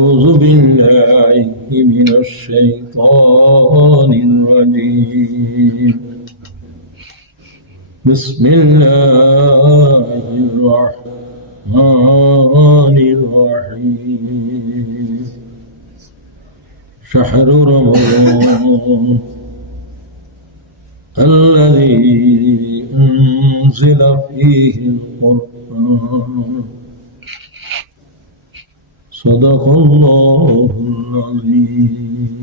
أعوذ بالله من الشيطان الرجيم بسم الله الرحمن الرحيم شهر رمضان الذي أنزل فيه القرآن صدق الله العظيم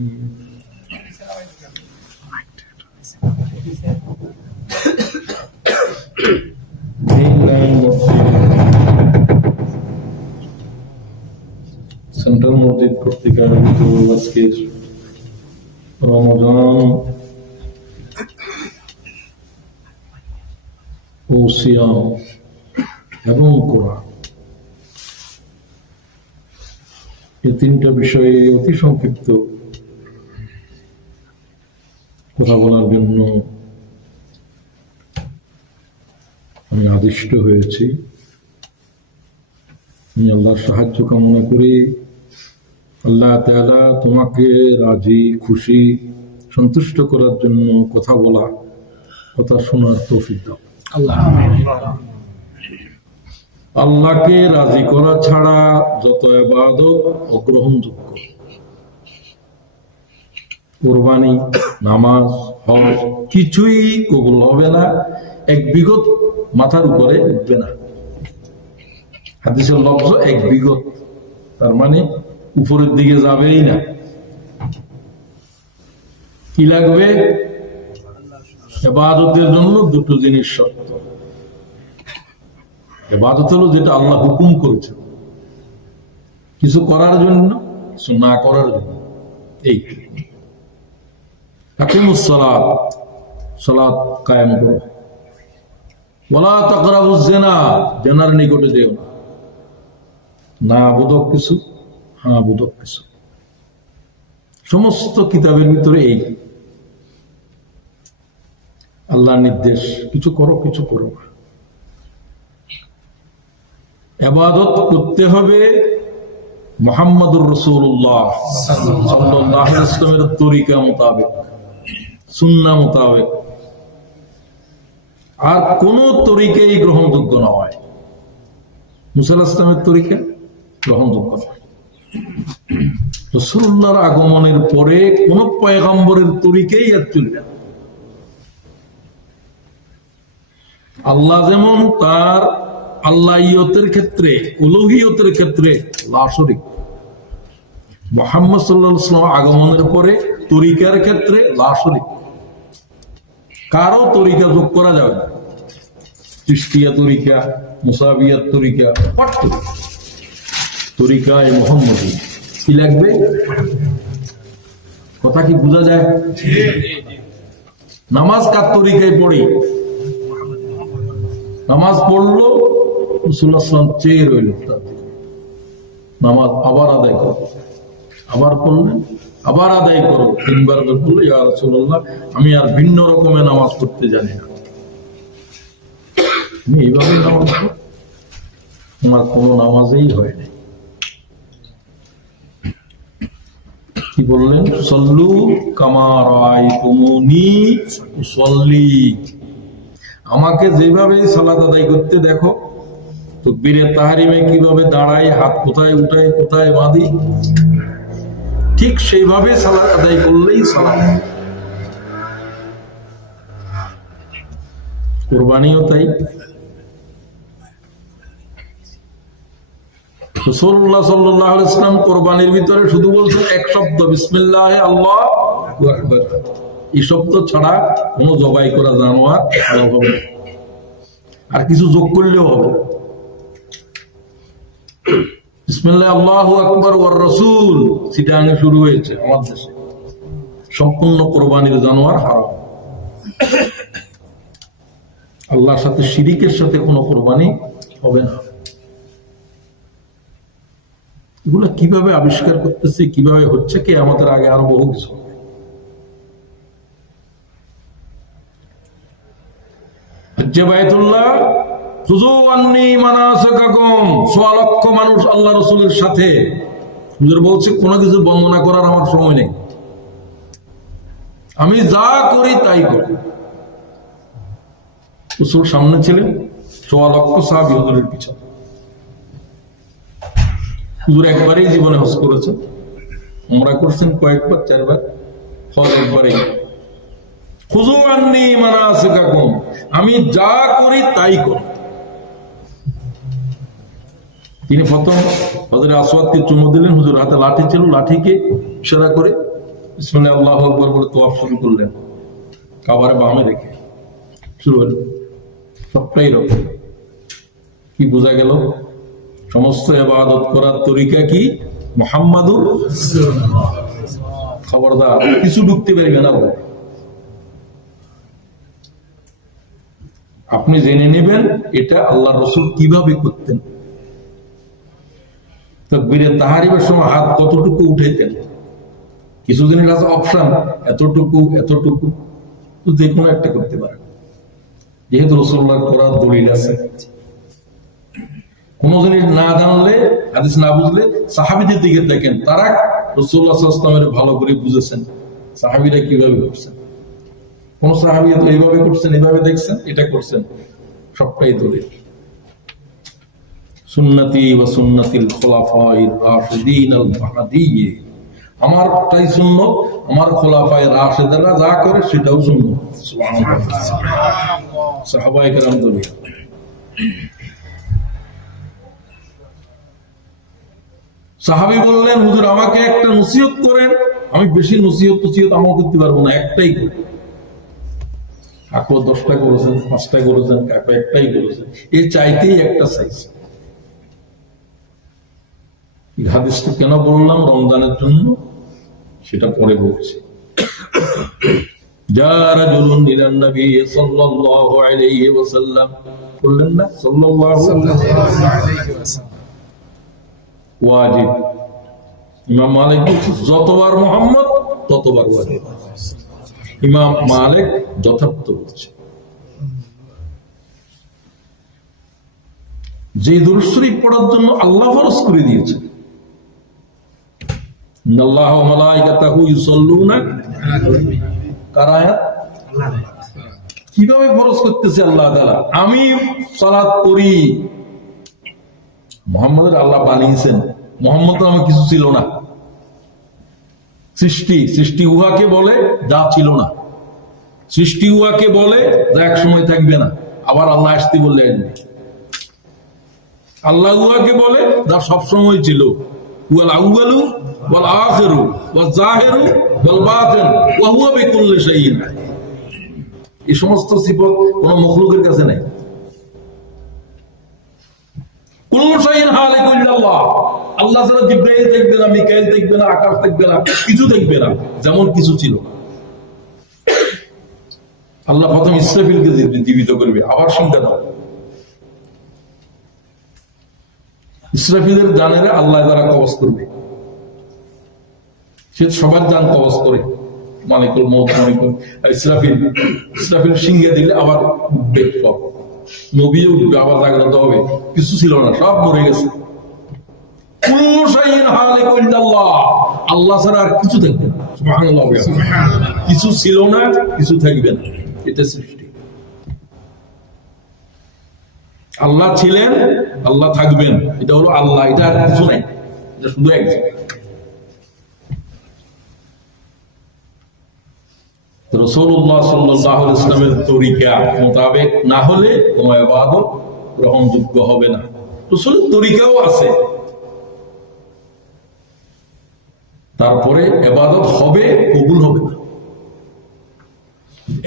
central মসজিদ কর্তৃক আয়োজিত আজকের রমজান ও সিয়াম এবং কোরআন এই তিনটা বিষয়ে অতি সংক্ষিপ্ত কথা বলার জন্য আমি আদিষ্ট হয়েছি। আমি আল্লাহর সাহায্য কামনা করি, আল্লাহ তাআলা তোমাকে রাজি খুশি সন্তুষ্ট করার জন্য কথা বলা, কথা শোনার তৌফিক দাও। আল্লাহকে রাজি করা ছাড়া যত ইবাদত অগ্রহণযোগ্য, কুরবানি, নামাজ, হজ কিছুই কবুল হবে না, এক বিগত মাথার উপরে উঠবে না। হাদিসের লফজ এক বিগত, তার মানে উপরের দিকে যাবেই না। কি লাগবে? ইবাদতের জন্য দুটো জিনিস শর্ত। ইবাদত হলো যেটা আল্লাহ হুকুম করেছে, কিছু করার জন্য, কিছু না করার জন্য। এই আকিমুস সালাত, সালাত কায়েম করো। ওয়ালা তাকরাবুজ জিনা, জিনার নিকটে যেও না। না বোধক কিছু, হ্যাঁ বোধক কিছু। সমস্ত কিতাবের ভিতরে এই আল্লাহর নির্দেশ, কিছু করো কিছু করো না। ইবাদত করতে হবে মুহাম্মদুর রাসূলুল্লাহ সাল্লাল্লাহু আলাইহি ওয়াসাল্লামের তরিকা মোতাবেক, সুন্নাহ মোতাবেক। আর কোন তরিকাই গ্রহণযোগ্য নয়। মুসা আলাইহিস সালামের তরিকা গ্রহণযোগ্য নয়। রাসূলুল্লাহর আগমনের পরে কোন পয়গম্বরের তরিকাই আর চলবে না। আল্লাহ যেমন তার আল্লাহিয়তের ক্ষেত্রে, উলুহিয়তের ক্ষেত্রে লা শরীক, মুহাম্মদ সাল্লাল্লাহু আলাইহি ওয়াসাল্লাম আগমনের পরে তরিকার ক্ষেত্রে লা শরীক। কারো তরিকা যোগ করা যাবে না। চিশতিয়া তরিকা, মুসাবিয়াত তরিকা, তরিকায় মুহাম্মদী। কি লাগবে? কথা কি বোঝা যায়? নামাজ কার তরিকায় পড়ি? নামাজ পড়লো, রাসূলুল্লাহ সাল্লাল্লাহু আলাইহি ওয়াসাল্লাম চেয়ে রইল, নামাজ আবার আদায় করো, আবার পড়লেন, আবার আদায় করো। তিনবার বললো, ইয়া রাসূলুল্লাহ, আমি আর ভিন্ন রকমের নামাজ পড়তে জানি না, আমি এইভাবে নামাজ পড়ি। তোমার কোনো নামাজেই হয় না। কি বললেন? সল্লু কামা রাআইতুমুনি উসাল্লি, আমাকে যেভাবে সালাত আদায় করতে দেখো, তাকবীরে তাহরিমে কিভাবে দাঁড়াই, হাত কোথায় উঠাই, কোথায় বাঁধি, ঠিক সেইভাবে সালাত আদায় করলেই সালাত। কুরবানিও তাই। রাসূলুল্লাহ সাল্লাল্লাহু আলাইহি ওয়াসাল্লাম কুরবানির ভিতরে শুধু বলছেন এক শব্দ, বিসমিল্লাহ আল্লাহু আকবার। এই শব্দ ছাড়া কোনো জবাই করা জানোয়ার হালাল হবে না। আর কিছু যোগ করলেও হবে না। বিসমিল্লাহ আল্লাহু আকবার ওয়ার রাসূল সিটাঙে শুরু হয়েছে আমাদের দেশে। সম্পূর্ণ কুরবানির জানোয়ার হারাম। আল্লাহর সাথে শিরিকের সাথে কোনো কুরবানি হবে না। এগুলো কিভাবে আবিষ্কার করতেছে, কিভাবে হচ্ছে, কে আমাদের আগে আরো বহু কিছু। হজ্জে বাইতুল্লাহ খুযু আন্নী মানাসিকাকুম, ১০০ লক্ষ মানুষ আল্লাহ রাসূলের সাথে হুজুর বলছে কোনো কিছু বর্ণনা করার আমার সময় নেই, আমি যা করি তাই করি। হুজুর সামনে ছিলেন, 1.25 লক্ষ সাহাবী হুজুরের পিছনে। হুজুর একবারই জীবনে হজ করেছেন, উমরা করছেন কয়েকবার, 4বার, হজ একবারই। খুযু আন্নী মানাসিকাকুম, আমি যা করি তাই করি। তিনি প্রথম হযরত আসওয়াদকে চুমু দিলেন, হুজুর হাতে লাঠি ছিল, লাঠিকে ইশারা করে বিসমিল্লাহ আল্লাহু আকবার বলে তওয়াফ শুরু করলেন, কাবারে বামে রেখে শুরু হলো। সবটাই রকম কি বোঝা গেল? সমস্ত ইবাদত করার তরিকা কি? মুহাম্মাদুর রাসূলুল্লাহ। খবরদার কিছু ঢুকতে পারবে না। আপনি জেনে নেবেন এটা আল্লাহ রাসূল কিভাবে করতেন। তাকবীরে তাহরিমের সময় হাত কতটুকু উঠাইতেন, কিছু জিনিস আছে অপশন, এতটুকু এতটুকু, তো যে কোনো একটা করতে পারেন, যেহেতু রাসূলুল্লাহর করার দলিল আছে। কোন জিনিস না জানলে, হাদিস না বুঝলে সাহাবীদের দিকে দেখেন, তারা রাসূলুল্লাহ সাল্লাল্লাহু আলাইহি ওয়াসাল্লামের ভালো করে বুঝেছেন, সাহাবীরা কিভাবে করছেন। কোন সাহাবী তো এইভাবে করছেন, এইভাবে দেখছেন, এটা করছেন, সবটাই দলিল। সুন্নতি ওয়া সুন্নাতিল খুলাফায়ে রাশিদিন আল মাহদিয়্যিন, আমারটাই সুন্নাত, আমার খুলাফায়ে রাশিদরা যা করে সেটাও সুন্নাত। সুবহানাল্লাহ, সাহাবায়ে কেরাম দলিল। সাহাবী বললেন, হুজুর আমাকে একটা নসিহত করেন। আমি বেশি নসিহত আমল করতে পারবো না, একটাই করি। কাকু 10টা করেছেন, 5টা করেছেন, কাকু একটাই করেছেন, এই চাইতেই একটা চাইছে। হাদিসটা কেন বললাম? রমজানের জন্য, সেটা পরে বলছি। যারা জুলুন ইলান নবী সাল্লাল্লাহু আলাইহি ওয়াসাল্লাম, বললেন না সাল্লাল্লাহু আলাইহি ওয়াসাল্লাম ওয়াজিব। ইমাম মালিক যতবার মুহাম্মদ ততবার ওয়াজিব। ইমাম মালিক যথার্থ বলছে। যে দুরূদ শরীফ পড়ার জন্য আল্লাহ ফরজ করে দিয়েছে, ইন্নাল্লাহা ওয়া মালাইকাতাহু ইউসাল্লুনা কার আয়াত? কিভাবে ফরজ করতেছে আল্লাহ তাআলা? আমি সালাত করি, মুহাম্মদের আল্লাহ বানিয়েছেন। মুহাম্মদ আমার কিছু ছিল না, সৃষ্টি উহাকে বলে যা ছিল না, সৃষ্টি উহাকে বলে যা এক সময় থাকবে না, আবার আল্লাহ আসতে বললে আসবে। আল্লাহ উহাকে বলে যা সব সময় ছিল, ওয়াল আউয়ালু ওয়াল আখিরু ওয়াল যাহিরু ওয়াল বাতিন ওয়া হুয়া বিকুল্লি শাইইন। এই সমস্ত সিফত কোন মাখলুকের কাছে নাই। কুল্লু শাইইন হালিকুন ইল্লাল্লাহ, আল্লাহ ছাড়া জিবরাইল থাকবে না, মিকাইল থাকবে না, আকাশ থাকবে না, কিছু থাকবে না, যেমন কিছু ছিল। আল্লাহ প্রথম ইসরাফিলকে জীবিত করবে, আবার চিন্তা দাও, ইসরাফিলের জানেরা আল্লাহ দ্বারা কবজ করবে। সে সবার জান কবজ করে, মালিকুল মউত, মালিকুল ইসরাফিল সিংহে দিলে আবার উঠবে, সব নবীও উঠবে, আবার জাগ্রত হবে। কিছু ছিল না, সব মরে গেছে। কুল্লু শাইইন হালিকুন ইল্লাল্লাহ, আল্লাহ ছাড়া আর কিছু থাকবে না। সুবহানাল্লাহ, কিছু ছিল না, কিছু থাকবে না, এটা সৃষ্টি। আল্লাহ ছিলেন, আল্লাহ থাকবেন, এটা হলো আল্লাহ, এটা আর কিছু নাই, এটা শুধু একজন। রাসূলুল্লাহ সাল্লাল্লাহু আলাইহি ওয়াসাল্লামের তরিকা মোতাবেক না হলে কোনো ইবাদত গ্রহণযোগ্য হবে না। রাসূলের তরিকাও আছে, তারপরে ইবাদত হবে, কবুল হবে না,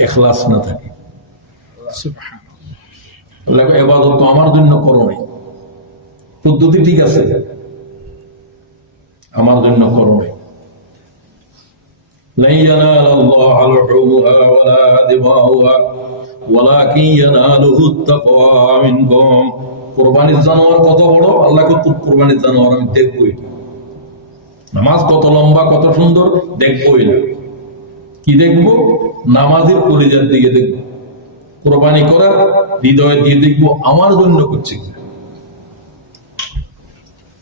ইখলাস না থাকে। সুবহানাল্লাহ, ইবাদত তো আমার জন্য করো নাই, পদ্ধতি ঠিক আছে, আমার জন্য করো নাই। لن ينال الله لحومها ولا دماؤها ولكن يناله التقوى منكم। কুরবানির জানোয়ার কত বড়, আল্লাহকে তো কুরবানির জানোয়ার আমি দেখবই। নামাজ কত লম্বা, কত সুন্দর, দেখবই না। কি দেখবো? নামাজের কলিজার দিকে দেখবো, কুরবানি করার হৃদয় দিয়ে দেখবো আমার জন্য করছে,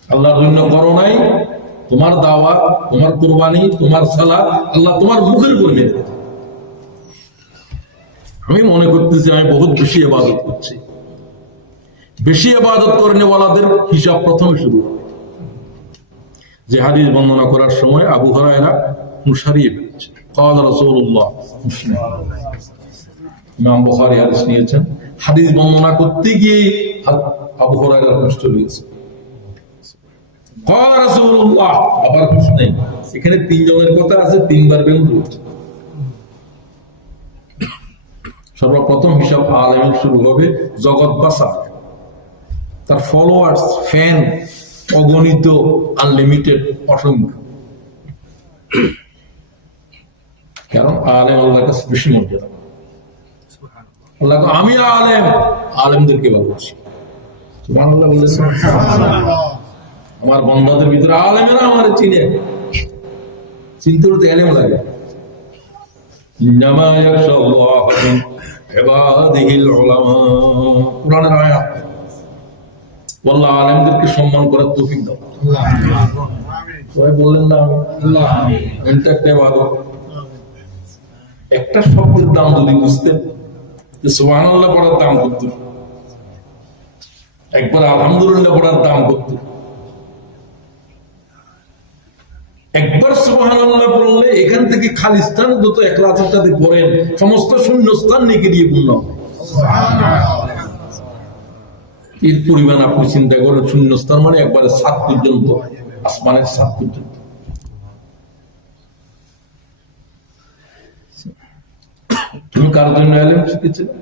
আল্লাহর জন্য করো নাই, তোমার দাওয়া, তোমার কুরবানি, তোমার সালাত আল্লাহ তোমার মুখের উপর মেরে দেবে। আমি মনে করতেছি আমি বহুত বেশি ইবাদত করছি। বেশি ইবাদত করেনেওয়ালাদের হিসাব প্রথমে শুরু হবে। যে হাদিস বর্ণনা করার সময় আবু হুরায়রা মুশারিয়ে ফেলেছে, قال رسول الله মুসলিম, ইমাম বুখারী হাদিস নিয়েছেন। হাদিস বর্ণনা করতে গিয়ে আবু হুরায়রা কষ্ট হয়েছে, قال رسول الله, আবার প্রশ্ন নেই। এখানে তিনজনের কথা আছে, তিনবার ব্যঙ্গ করছে। সর্বপ্রথম হিসাব আলেম শুরু হবে জগৎ বাসা, তার ফলোয়ার্স, ফ্যান অগণিত, আনলিমিটেড, অসংখ্য। কারণ আলেম আল্লাহর কাছে বেশি মর্যাদা। আল্লাহ আমি আলেম, আলেমদেরকে ভালোবাসি। সুবহানাল্লাহ বললেন। আমার বান্দাদের ভিতরে আলেমেরা আমার চিনে, চিনতে তো আলেম লাগে। ইন্নামা ইয়াখশাল্লাহ মিন ইবাদিহিল উলামা, কুরআনের আয়াত। আল্লাহ আলেমদেরকে সম্মান করার তৌফিক দাও। সবাই বললেন না আমিন। এটা একটা ইবাদত। একটা শব্দের দাম যদি বুঝতেন যে সুবহানাল্লাহ পড়ার দাম কত, একবার আলহামদুলিল্লাহ পড়ার দাম কত, একবার সুবহানাল্লাহ পড়লে এখান থেকে খালি স্থান যত ইখলাসের সাথে পড়েন সমস্ত শূন্য স্থান নেকি দিয়ে পূর্ণ হবে। এর পরিমাণ আপনি চিন্তা করেন, শূন্য স্থান মানে একবারে 7 পর্যন্ত, আসমানের 7 পর্যন্ত। তুমি কার জন্য ইলম শিখেছিলে?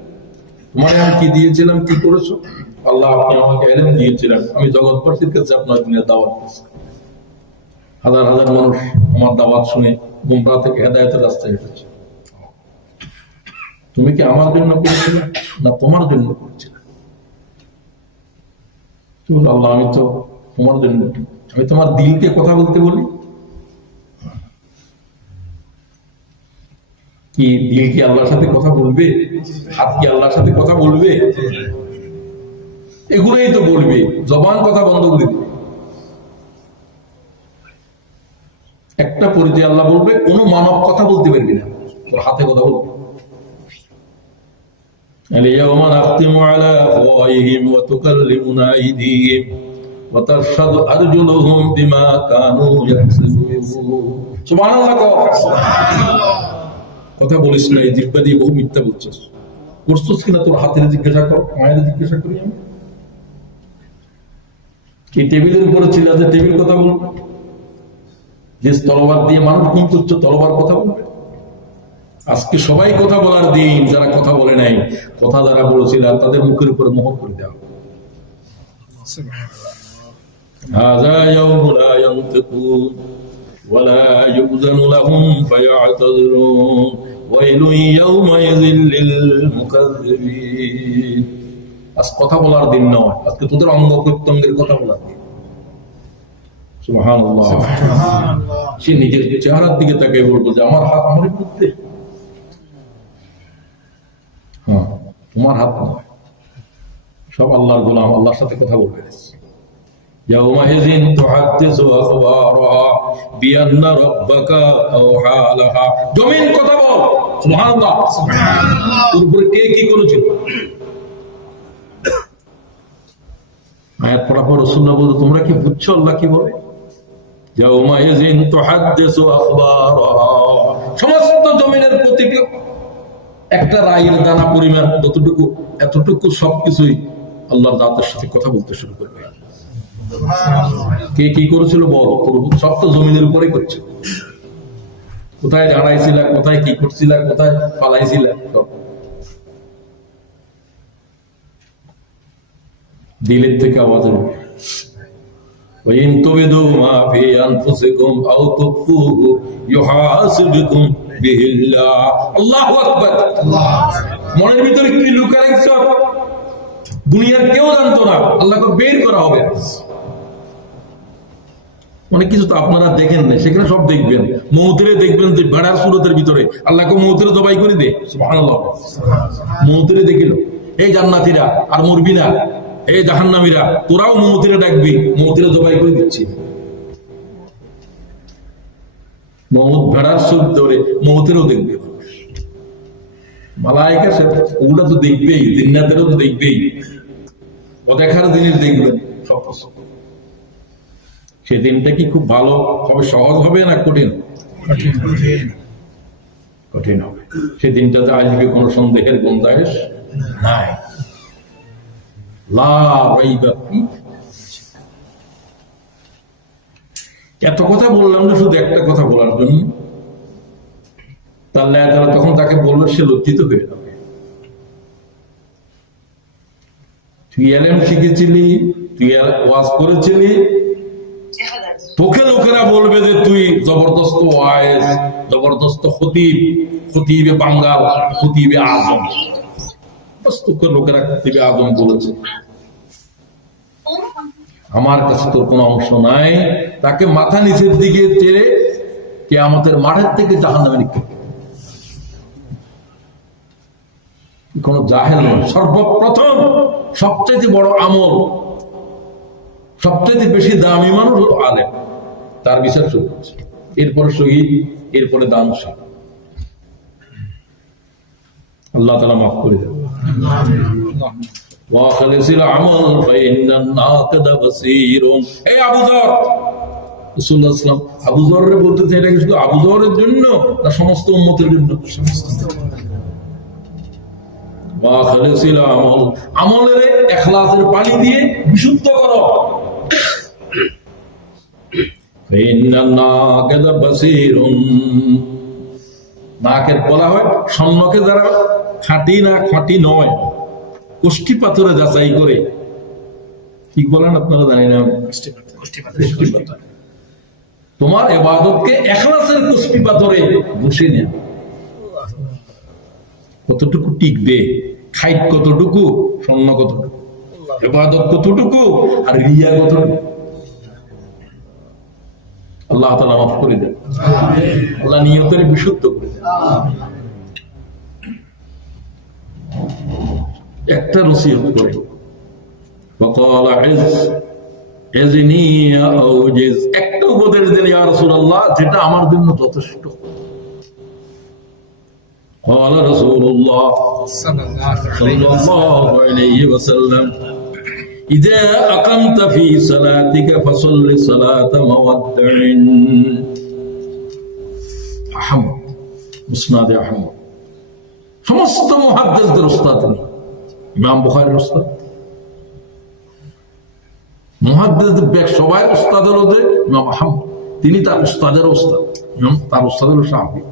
তোমারে আমি কি দিয়েছিলাম, কি করেছো? আল্লাহ আপনি আমাকে ইলম দিয়েছিলেন, আমি জগৎবাসীর কাছে আপনার দিনের দাওয়াত দিয়েছি। হাজার হাজার মানুষ আমার দাওয়াত শুনে গুমরাহ থেকে হেদায়েতের রাস্তায় হেঁটেছে। তুমি কি আমার জন্য করেছিলে না তোমার জন্য করেছিলে? আল্লাহ আমি তো তোমার জন্য, আমি তোমার দিলকে কথা বলতে বলি। কি দিল কি আল্লাহর সাথে কথা বলবে? হাত কি আল্লাহর সাথে কথা বলবে? এগুলোই তো বলবে, জবান কথা বন্ধ করে দিবে। একটা পরিচয় আল্লাহ বলবে, কোন মানব কথা বলতে পারবি না, তোর হাতে কথা বলবে। اليوم نختم على أفواههم وتكلمنا أيديهم وتشهد أرجلهم بما كانوا يكسبون। সুবহানাল্লাহ। কথা বলিস না, এই জিহ্বা দিয়ে বহু মিথ্যা বলছিস। করছিস কিনা তোর হাতের জিজ্ঞাসা কর, মায়ের জিজ্ঞাসা করি আমি। কি টেবিলের উপরে ছিল যে টেবিল কথা বলবো? যে তলোয়ার দিয়ে মানুষ খুন করছে, তলোয়ার কথা বলবে? আজকে সবাই কথা বলার দিন, যারা কথা বলে নাই, কথা যারা বলেছিল তাদের মুখের উপরে মোহর করে দেওয়া। হাযা ইয়াউমু লা ইয়ানতিকুন ওয়া লা ইউযানু লাহুম ফায়া'তাযিরুন ওয়াইলুন ইয়াউমাইযিল লিল মুকাযযিবিন। আজ কথা বলার দিন নয়, আজকে তোদের অঙ্গ প্রত্যঙ্গের কথা বলার দিন। সুবহানাল্লাহ। সে নিজের চেহারার দিকে তাকিয়ে বলবো যে আমার হাত আমার মধ্যে, হ্যাঁ তোমার হাত নয়, সব আল্লাহর গোলাম, আল্লাহর সাথে কথা বলবে। ইয়াউমাইযিন তুহাদ্দিসু আখবারাহা বিআন্না রাব্বাকা আওহা লাহা। জমিন কথা বল। সুবহানাল্লাহ। তোর উপরে কে কি করেছিল? আয়াত পড়ার পর রাসূলুল্লাহ বলতে, তোমরা কি বুঝছো আল্লাহ কি বলে? ইয়াউমাইযিন তুহাদ্দিসু আখবারাহা। সমস্ত জমিনের প্রতিটি একটা রায়ের দানা পরিমাণ যতটুকু, এতটুকু সবকিছুই আল্লাহর জাতের সাথে কথা বলতে শুরু করবে। কে কি করেছিল বল, সব তো জমিনের উপরে করছে। কোথায় দাঁড়াইছিল, কোথায় কি করছিল, কোথায় পালাইছিল, দিলের থেকে আওয়াজ উঠবে। وَإِن تُبْدُوا مَا فِي أَنفُسِكُمْ أَوْ تُخْفُوهُ يُحَاسِبْكُم بِهِ اللَّهُ। আল্লাহু আকবার। মনের ভিতরে কি লুকিয়ে রাখছো দুনিয়ার কেউ জানতো না, আল্লাহকে বের করা হবে। অনেক কিছু তো আপনারা দেখেন না, সেখানে সব দেখবেন। মৌতেরে দেখবেন যে বেড়ার সুরতের ভিতরে আল্লাহকে মৌতেরে জবাই করে দে। সুবহানাল্লাহ। মৌতেরে দেখিল, এই জান্নাতীরা আর মরবি না, এই জাহান্নামীরা তোরাও মৌতেরে ডাকবি, মৌতেরে জবাই করে দিচ্ছি। মৌত ভেড়ার চোখ ধরে মৌতেরও দেখবে মানুষ। মালায়েকা ওগুলা তো দেখবেই, জিন্নাতেরও তো দেখবেই, অদেখার জিনিস দেখবেন সব। সেদিনটা কি খুব ভালো হবে, সহজ হবে না কঠিন? কঠিন হবে। সেদিনটাতে আসবে কোন সন্দেহের গুঞ্জাইশ নাই। এত কথা বললাম না শুধু একটা কথা বলার জন্য, তাহলে তখন তাকে বললো, সে লজ্জিত হয়ে যাবে। তুই এলএম শিখেছিলি, তুই ওয়াজ করেছিলি, তোকে লোকেরা বলবে যে তুই জবরদস্ত ওয়াইজ, জবরদস্ত খতিব, খতিবে বাঙ্গাল, খতিবে আজম। তোকে লোকেরা খতিবে আজম বলেছে, আমার কাছে তোর কোনো অংশ নাই। তাকে মাথা নিচের দিকে চেয়ে কিয়ামতের মাঠের থেকে জাহান্নামে নিক্ষেপ। কোন জাহেল নয়। সর্বপ্রথম সবচেয়ে বড় আমল, সবচেয়ে বেশি দামি মানুষ হলো আলেম, তার বিচার শুরু হচ্ছে, এরপরে শহীদ, এরপরে দানশীল। আল্লাহ তাআলা মাফ করে দেন। ওয়াখালিসিল আমাল ফাইন্নান নাকিদা বাসীরুন। এই আবু যর, রাসূলুল্লাহ সাল্লাল্লাহু আলাইহি ওয়াসাল্লাম আবু যররে বলতেছে, এটা কি শুধু আবু যরের জন্য না সমস্ত উম্মতের জন্য? ওয়াখালিসিল আমাল, আমলের ইখলাসের পানি দিয়ে বিশুদ্ধ করো। ফাইন্নান নাকিদা বাসীরুন, নাকের বলা হয় স্বর্ণকে যারা খাঁটি না খাঁটি নয় কুষ্টি পাথরে যাচাই করে, ঠিক বলেন আপনারা? জানি না, তোমার ইবাদতকে ইখলাসের কুষ্টি পাথরে বসে নেয়, কতটুকু টিকবে, খাইট কতটুকু, স্বর্ণ কতটুকু, ইবাদত কতটুকু, আর রিয়া কতটুকু। আল্লাহ তাআলা মাফ করে দেন, আল্লাহ নিয়তের বিশুদ্ধ করে দেন। একটা নসিহত করে, وقال عزني اوجز, একটা উপদেশ দেন ইয়া রাসূলুল্লাহ যেটা আমার জন্য যথেষ্ট। قال رسول الله صلى الله عليه وسلم إذا أقمت في صلاتك فصل صلاة مودع. আহমদ, মুসনাদে আহমদ, সমস্ত মুহাদ্দিসদের উস্তাদ তিনি, ইমাম বুখারীর উস্তাদ। মুহাদ্দিসদের সবাই উস্তাদ হলো যে ইমাম আহমদ, তিনি তার উস্তাদের উস্তাদ, তার উস্তাদ হলো শাফি।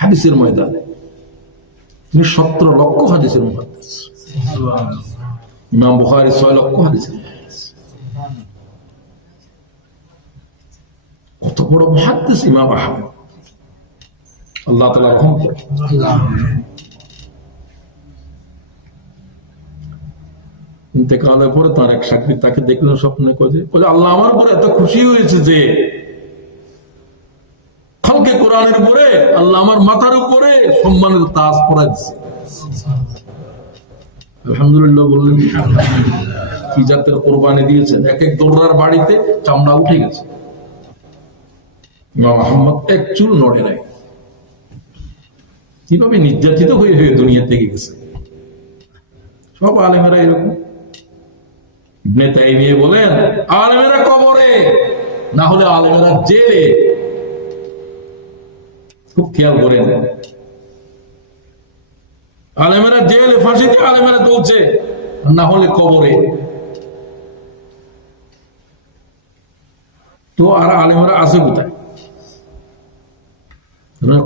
হাদিসের ময়দানে তিনি 17 লক্ষ হাদিসের মুহাদ্দিস, ইমাম বুখারী 6 লক্ষ হাদিসের মুহাদ্দিস। কত বড় মুহাদ্দিস ইমাম আহমদ, আল্লাহ তাআলা রহম করেন। ইন্তেকালের পরে তার এক সাক্ষী তাকে দেখলেন স্বপ্নে, কয়ে আল্লাহ আমার উপরে এত খুশি হয়েছে যে খালকে কোরআনের উপরে আল্লাহ আমার মাথার উপরে সম্মানের তাজ পরাই দিচ্ছে। আলহামদুলিল্লাহ বললেন। কি জাতের কোরবানি দিয়েছেন, এক এক দৌড়ার বাড়িতে চামড়া উঠে গেছে, ইমাম আহমদ এক চুল নড়ে নাই। কিভাবে নির্যাতিত হয়ে হয়ে দুনিয়া থেকে গেছে। সব আলেমেরা এরকম। ইবনে তাইমিয়া বলেন আলেমেরা কবরে, না হলে আলেমেরা জেলে। খুব খেয়াল করেন, আলেমেরা জেলে, ফাঁসিতে আলেমেরা চলছে, না হলে কবরে। তো আর আলেমেরা আছে কোথায়?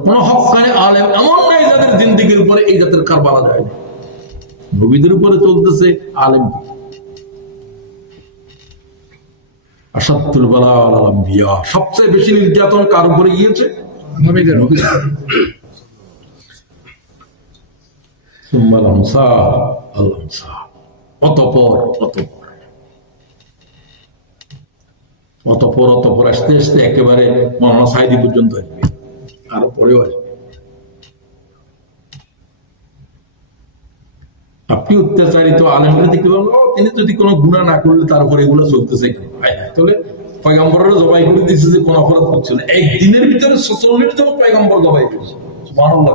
কোন হক্কানি আলেম এমন নাই যাদের জিন্দেগির উপরে এই জাতের কারবালা যায় না। নবীদের উপরে চলতেছে আলেম কি? আশাদ্দুল বালা আলাল আম্বিয়া, সবচেয়ে বেশি নির্যাতন কার উপরে গিয়েছে? নবীদের। সুম্মাল আমসাল আল আমসাল, অতঃপর আস্তে আস্তে একেবারে মাওলানা সাইদি পর্যন্ত আসবে, আরো পরেও আসবে। আপনি অত্যাচারিত আলেমরা দেখতে পাবেন, তিনি যদি কোনো গুনাহ না করলে তার উপরে এগুলো চলতেছে কেন? তাহলে পয়গম্বরের জবাই করে দিচ্ছে যে কোন অপরাধ করছে না, একদিনের ভিতরে 46 জন পয়গম্বর জবাই করেছে। সুবহানাল্লাহ।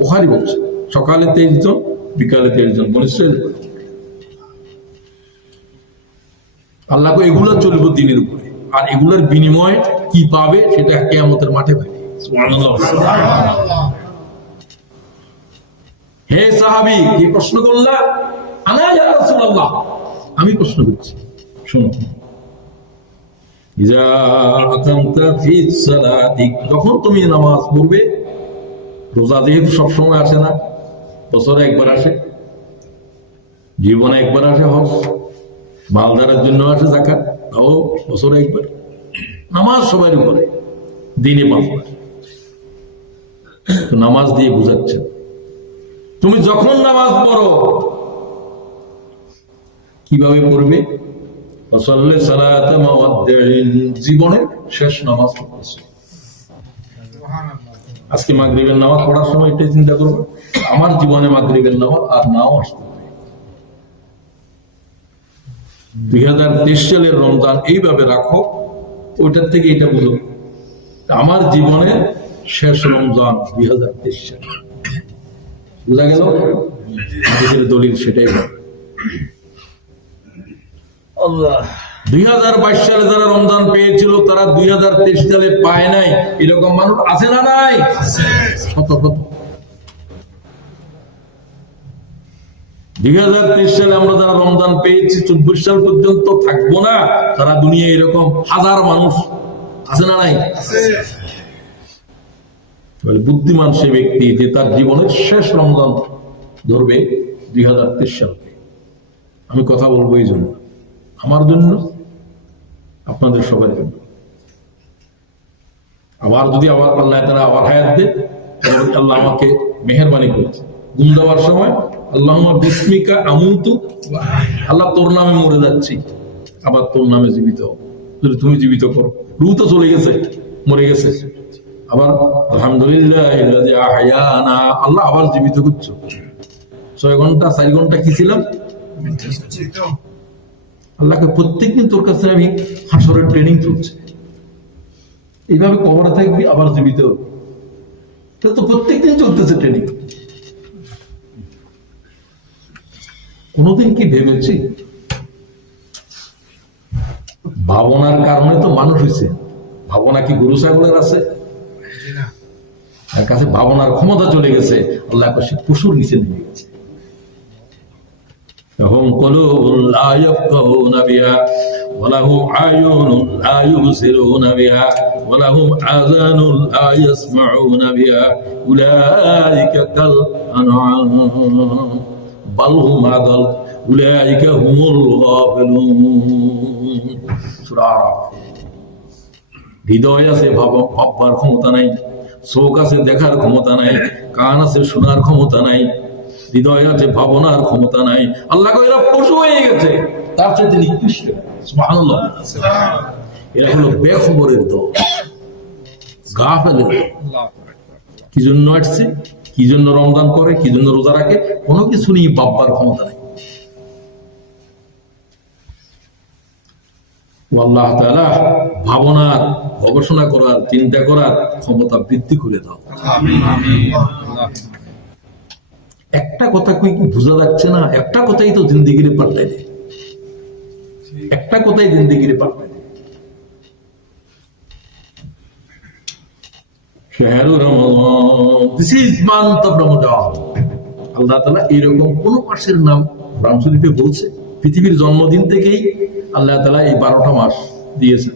বুখারী বলছে সকালে 23 জন, বিকালে 23 জন। বলেছে আল্লাহ এগুলো চলবে দিনের উপরে, আর এগুলোর বিনিময়ে কি পাবে সেটা কিয়ামতের মাঠে পাবে। সুবহানাল্লাহ। হে সাহাবী, কি প্রশ্ন করলা? আনা ইয়া রাসূলুল্লাহ, আমি প্রশ্ন করছি, শোনো। ইজা আকামতা ফি সালাতি, যখন তুমি নামাজ পড়বে, রোজা যেহেতু সবসময় আসে না, বছরে একবার আসে, জীবনে একবার আসে হজ, মালদারের জন্য আসে যাকাত, তাও বছরে একবার। নামাজ সবাই করে, দিনে 5 বার। নামাজ দিয়ে বুঝাচ্ছে তুমি যখন নামাজ পড়ো কিভাবে পড়বে? জীবনের শেষ নামাজ পড়তেছে। আজকে মাগরিবের নামাজ পড়ার সময় এটাই চিন্তা করবো, আমার জীবনে মাগরিবের নামাজ আর নাও আসতে পারে। 2023 সালের রমজান এইভাবে রাখো, ওইটার থেকে এটা বুঝো আমার জীবনের শেষ রমজান 2023 সাল। বুঝা গেল? দলিল সেটাই। 2022 সালে যারা রমজান পেয়েছিল তারা 2023 সালে পায় নাই, এরকম মানুষ আছে না নাই? শত শত। 2023 সালে আমরা যারা রমজান পেয়েছি 24 সাল পর্যন্ত থাকবো না, তারা দুনিয়ায় এরকম হাজার মানুষ আছে না নাই? বুদ্ধিমান সে ব্যক্তি যে তার জীবনের শেষ রমজান ধরবে 2023 সালকে। আমি কথা বলবো এই জন্য, আমার জন্য, আপনাদের সবার জন্য। আবার যদি আবার আল্লাহ তাআলা আবার হায়াত দেয়, আল্লাহ আমাকে মেহেরবানি করেছে, ঘুম দেওয়ার সময় আল্লাহুম্মা বিসমিকা আমুতু, আল্লাহ তোর নামে মরে যাচ্ছি, আবার তোর নামে জীবিত হও, যদি তুমি জীবিত করো। রূহ তো চলে গেছে, মরে গেছে, আবার আলহামদুলিল্লাহ আহয়ানা, আল্লাহ আবার জীবিত করছো। 6 ঘন্টা 4 ঘন্টা কি ছিলাম? আল্লাহকে প্রত্যেকদিন তোর কাছে আমি হাসরের ট্রেনিং চলছে, এইভাবে কবরে থাকবি আবার জীবিত, তো প্রত্যেকদিন চলতেছে ট্রেনিং। কোনদিন কি ভেবেছি? ভাবনার কারণে তো মানুষ হয়েছে। ভাবনা কি গরু ছাগলের আছে? তার কাছে ভাবনার ক্ষমতা চলে গেছে, আল্লাহ সে পশুর নিচে নেমে গেছে। لهم قلوب لا يفقهون بها ولهم أعين لا يبصرون بها ولهم آذان لا يسمعون بها أولئك كالأنعام بل هم أضل أولئك هم الغافلون। সূরা আরাফ। হৃদয় আছে ভাববার ক্ষমতা নাই, চোখ আছে দেখার ক্ষমতা নাই, কান আছে শোনার ক্ষমতা নাই, হৃদয় আছে ভাবনার ক্ষমতা নাই। আল্লাহ এরা পশু হয়ে গেছে, তার চাইতে নিকৃষ্ট। সুবহানাল্লাহ। এরা হলো বেখবরের দল, গাফেলের দল। কি জন্য আসছে, কি জন্য রমজান করে, কি জন্য রোজা রাখে, কোনো কিছু নিয়ে ভাববার ক্ষমতা নাই। আল্লাহ তাআলা ভাবনার, গবেষণা করার, চিন্তা করার ক্ষমতা বৃদ্ধি করে দাও। একটা কথা কই কি বোঝা যাচ্ছে না? একটা কথাই তো জিন্দেগির পাল্টাই দেয়, একটা কথাই জিন্দেগির পাল্টাই দেয়। শাহরুর রমাদান, দিস ইজ মান্থ অফ রমাদান। আল্লাহ তাআলা এরকম কোন মাসের নাম কোরআন শরীফে বলছে? পৃথিবীর জন্মদিন থেকেই আল্লাহ তাআলা এই 12টা মাস দিয়েছেন,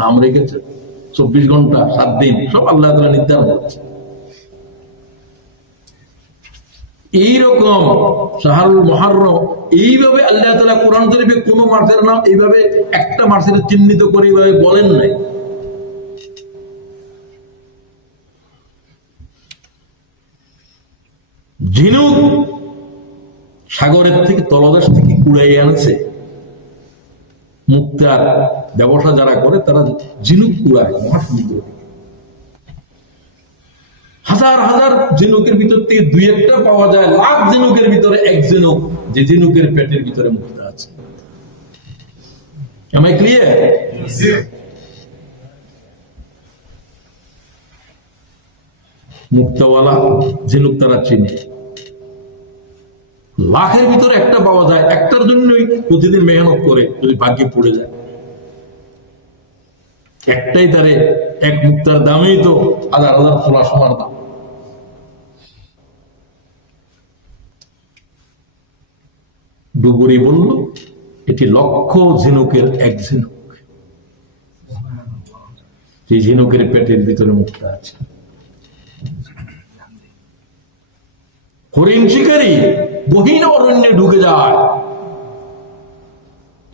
নাম রেখেছেন, 24 ঘন্টা 7 দিন সব আল্লাহ তাআলা নির্ধারণ করেছে। এইরকম শাহরুল মুহররম, এইভাবে আল্লাহ তাআলা কোরআন শরীফে কোন মাসের নাম এইভাবে একটা মাসের চিহ্নিত করে এইভাবে বলেন নাই। ঝিনুক সাগরের থেকে, তলদেশ থেকে কুড়াই আনছে। মুক্তার ব্যবসা যারা করে তারা ঝিনুক কুড়ায় মহাসমুদ্র থেকে। হাজার হাজার ঝিনুকের ভিতর থেকে 2-1টা পাওয়া যায়, লাখ ঝিনুকের ভিতরে 1 ঝিনুক, যে ঝিনুকের পেটের ভিতরে মুক্তা আছে। Am I clear? মুক্তাওয়ালা ঝিনুক তারা চিনে, লাখের ভিতরে একটা পাওয়া যায়, একটার জন্যই প্রতিদিন মেহনত করে, যদি ভাগ্যে পড়ে যায় একটাই, তারে এক মুক্তার দামেই তো হাজার হাজার তোলা সোনার দাম। ডুবুরি বলল এটি লক্ষ ঝিনুকের এক ঝিনুক, যে ঝিনুকের পেটের ভিতরে মুক্তা আছে। হরিণ শিকারী গহীন অরণ্যে ঢুকে যায়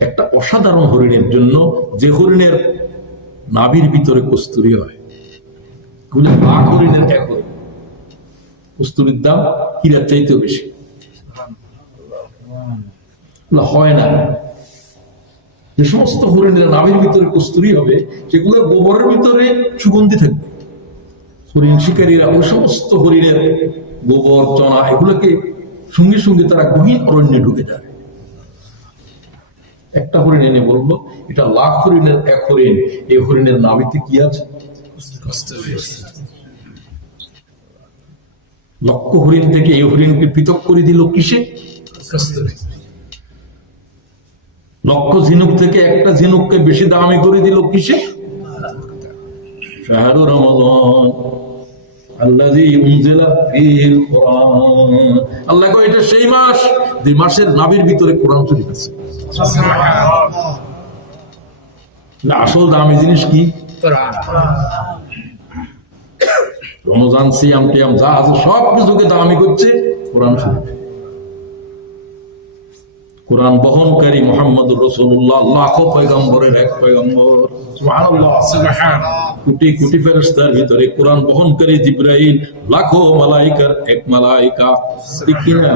একটা অসাধারণ হরিণের জন্য, যে হরিণের নাভির ভিতরে কস্তুরী হয়। লাখ হরিণের এক হরিণ, কস্তুরীর দাম হীরার চাইতেও বেশি। হয় না, যে সমস্ত হরিণের নাভির ভিতরে কস্তুরী হবে সেগুলো গোবরের ভিতরে সুগন্ধি থাকবে। হরিণ শিকারীরা ওই সমস্ত হরিণের গোবর চনা এগুলোকে সঙ্গে সঙ্গে তারা গহীন অরণ্যে ঢুকে যায়। একটা হরিণ এনে বলবো এটা লাখ হরিণের এক হরিণ, এই হরিণের নাভিতে কি আছে? লক্ষ হরিণ থেকে এই হরিণকে পৃথক করে দিল কিসে? লক্ষ ঝিনুক থেকে একটা ঝিনুককে বেশি দামি করে দিল কিসে? শাহরু রমাদান আল্লাযী উনজিলা ফীহিল কুরআন। আল্লাহ কয় এটা সেই মাস যে মাসের নাভির ভিতরে কোরআন শরীফ আছে। সুবহানাল্লাহ। আসল দামি জিনিস কি? কোরআন। রমজান, সিয়াম টিয়াম যা আছে সব কিছুকে দামি করছে কোরআন শরীফ। কোরআন বহনকারী মুহাম্মদুর রাসূলুল্লাহ লাখো পয়গম্বরের এক পয়গম্বর। সুবহানাল্লাহ। কোটি কোটি ফেরেশতার ভিতরে কোরআন বহনকারী জিবরাইল লাখো মালাইকার এক মালাইকা। ঠিক কিনা?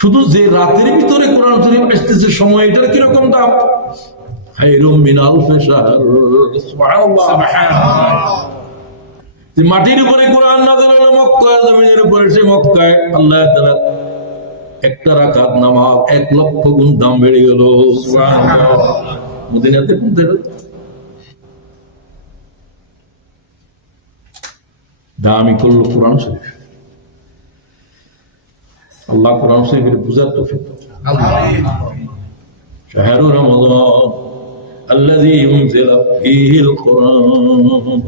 শুধু যে রাতের ভিতরে কোরআন শরীফ আসতেছে সময়, এটার কিরকম দাম? খায়রুম মিন আলফি শাহর। সুবহানাল্লাহ। যে মাটির উপরে কোরআন নাযিল হলো মক্কা, জমিনের উপরে সে মক্কায় আল্লাহ তাআলা একটা রাকাত নামাজ 1 লক্ষ গুণ দাম বেড়ে গেল। সুবহানাল্লাহ। মদিনাতে কোনটা দামি করল কোরআন শরীফ। আল্লাহ কোরআন শরীফের বুঝার তৌফিক দান। আমিন। শাহরু রমাদান আল্লাযী উনজিলা ফীহিল কুরআন।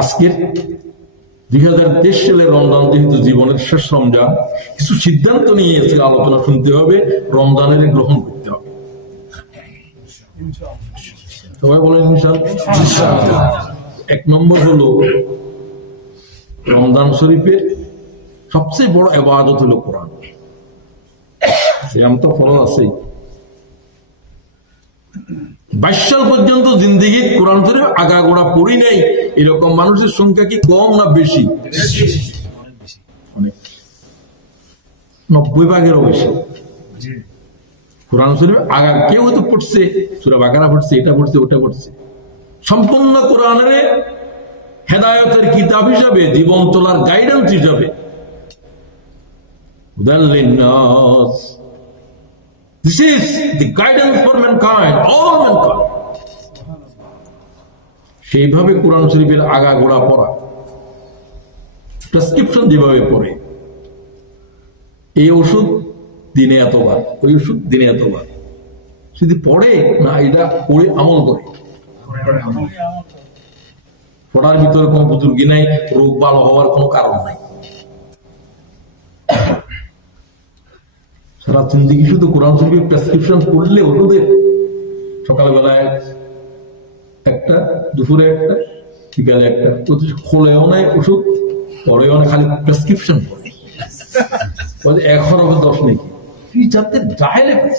আজকের 2023 সালের রমজান যেহেতু জীবনের শেষ রমজান, কিছু সিদ্ধান্ত নিয়ে আজকে আলোচনা শুনতে হবে, রমজানের গ্রহণ করতে হবে। সবাই বলেন ইনশাআল্লাহ। 1 নম্বর হলো রমজান শরীফের সবচেয়ে বড় ইবাদত হলো কোরআন। সিয়াম তো ফরজ আছেই। 22 সাল পর্যন্ত জিন্দেগি কোরআন শরীফ আগাগোড়া পড়ি নাই এরকম মানুষের সংখ্যা কি কম না বেশি? অনেক, 90% বেশি। কোরআন শরীফ আগা কেউ হয়তো পড়ছে, সূরা বাকারা পড়ছে, এটা পড়ছে, ওটা পড়ছে। সম্পূর্ণ কোরআনের হেদায়েতের কিতাব হিসাবে, জীবন চলার গাইডেন্স হিসাবে, হুদাল লিন-নাস। This is the guidance for mankind, all mankind. সেইভাবে কোরআন শরীফের আগাগোড়া পড়া, প্রেসক্রিপশন যেভাবে পড়ে, এই ওষুধ দিনে এতবার, ওই ওষুধ দিনে এতবার, শুধু পড়ে না, এটা পড়ে আমল করে। পড়ার ভিতরে কোনো বুজুর্গি নাই, রোগ ভালো হওয়ার কোনো কারণ নাই। সারা জিন্দেগি শুধু কোরআন শরীফের প্রেসক্রিপশন পড়লে ওষুধের, সকালবেলায় একটা, দুপুরে একটা, বিকালে একটা, খোলেও নাই ওষুধ, পরেও না, খালি প্রেসক্রিপশন পড়ে। বলে 1 হরফে 10 নাকি, কি যাতে ডাইরেক্ট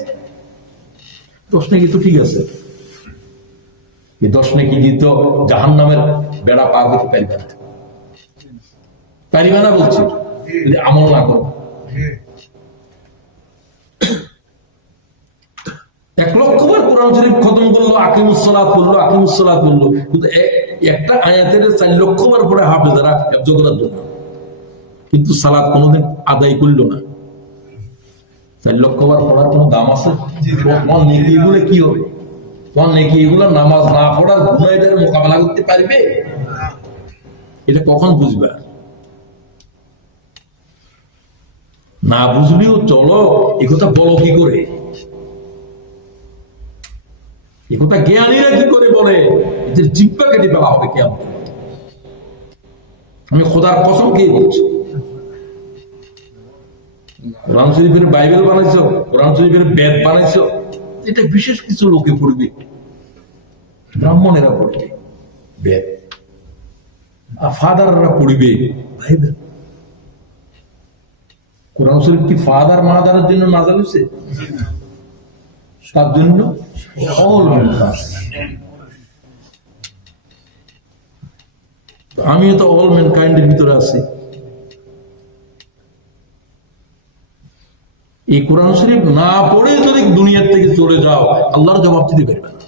10 নাকি তো ঠিক আছে, এই 10 নাকি দিত জাহান্নামের বেড়া পার হতে পারিবে না, পারিবে না বলছি, যদি আমল না করো। 1 লক্ষ বার কোরআন শরীফ খতম করলো, আকিমুস সালাত করলো, আকিমুস সালাত করলো, কিন্তু একটা আয়াতের 4 লক্ষ বার পড়ে হাফেজরা হিফজ করার জন্য, কিন্তু সালাত কোনোদিন আদায় করলো না। 4 লক্ষ বার পড়ার কোনো দাম আছে? তোমার নেকি এগুলো কি হবে? তোমার নেকি এগুলো নামাজ না পড়ার গুনাহ এটার মোকাবেলা করতে পারবে? এটা কখন বুঝবে? না বুঝলেও চলো, এ কথা বলো কি করে? এ কথা জ্ঞানীরা কি করে বলে? এদের জিহ্বা কেটে ফেলা হবে কেমন? আমি খোদার কসম খেয়ে বলছি। কোরআন শরীফের বাইবেল বানাইছো, কোরআন শরীফের বেদ বানাইছো, এটা বিশেষ কিছু লোকে পড়বে, ব্রাহ্মণেরা পড়বে বেদ, আর ফাদাররা পড়বে বাইবেল। কোরআন শরীফ কি ফাদার মাদারের জন্য নাযাল হয়েছে? তার জন্য আমিও তো অল ম্যানকাইন্ডের ভিতরে আছি। এই কোরআন শরীফ না পড়ে যদি দুনিয়ার থেকে চলে যাও, আল্লাহর জবাব দিতে পারবে না।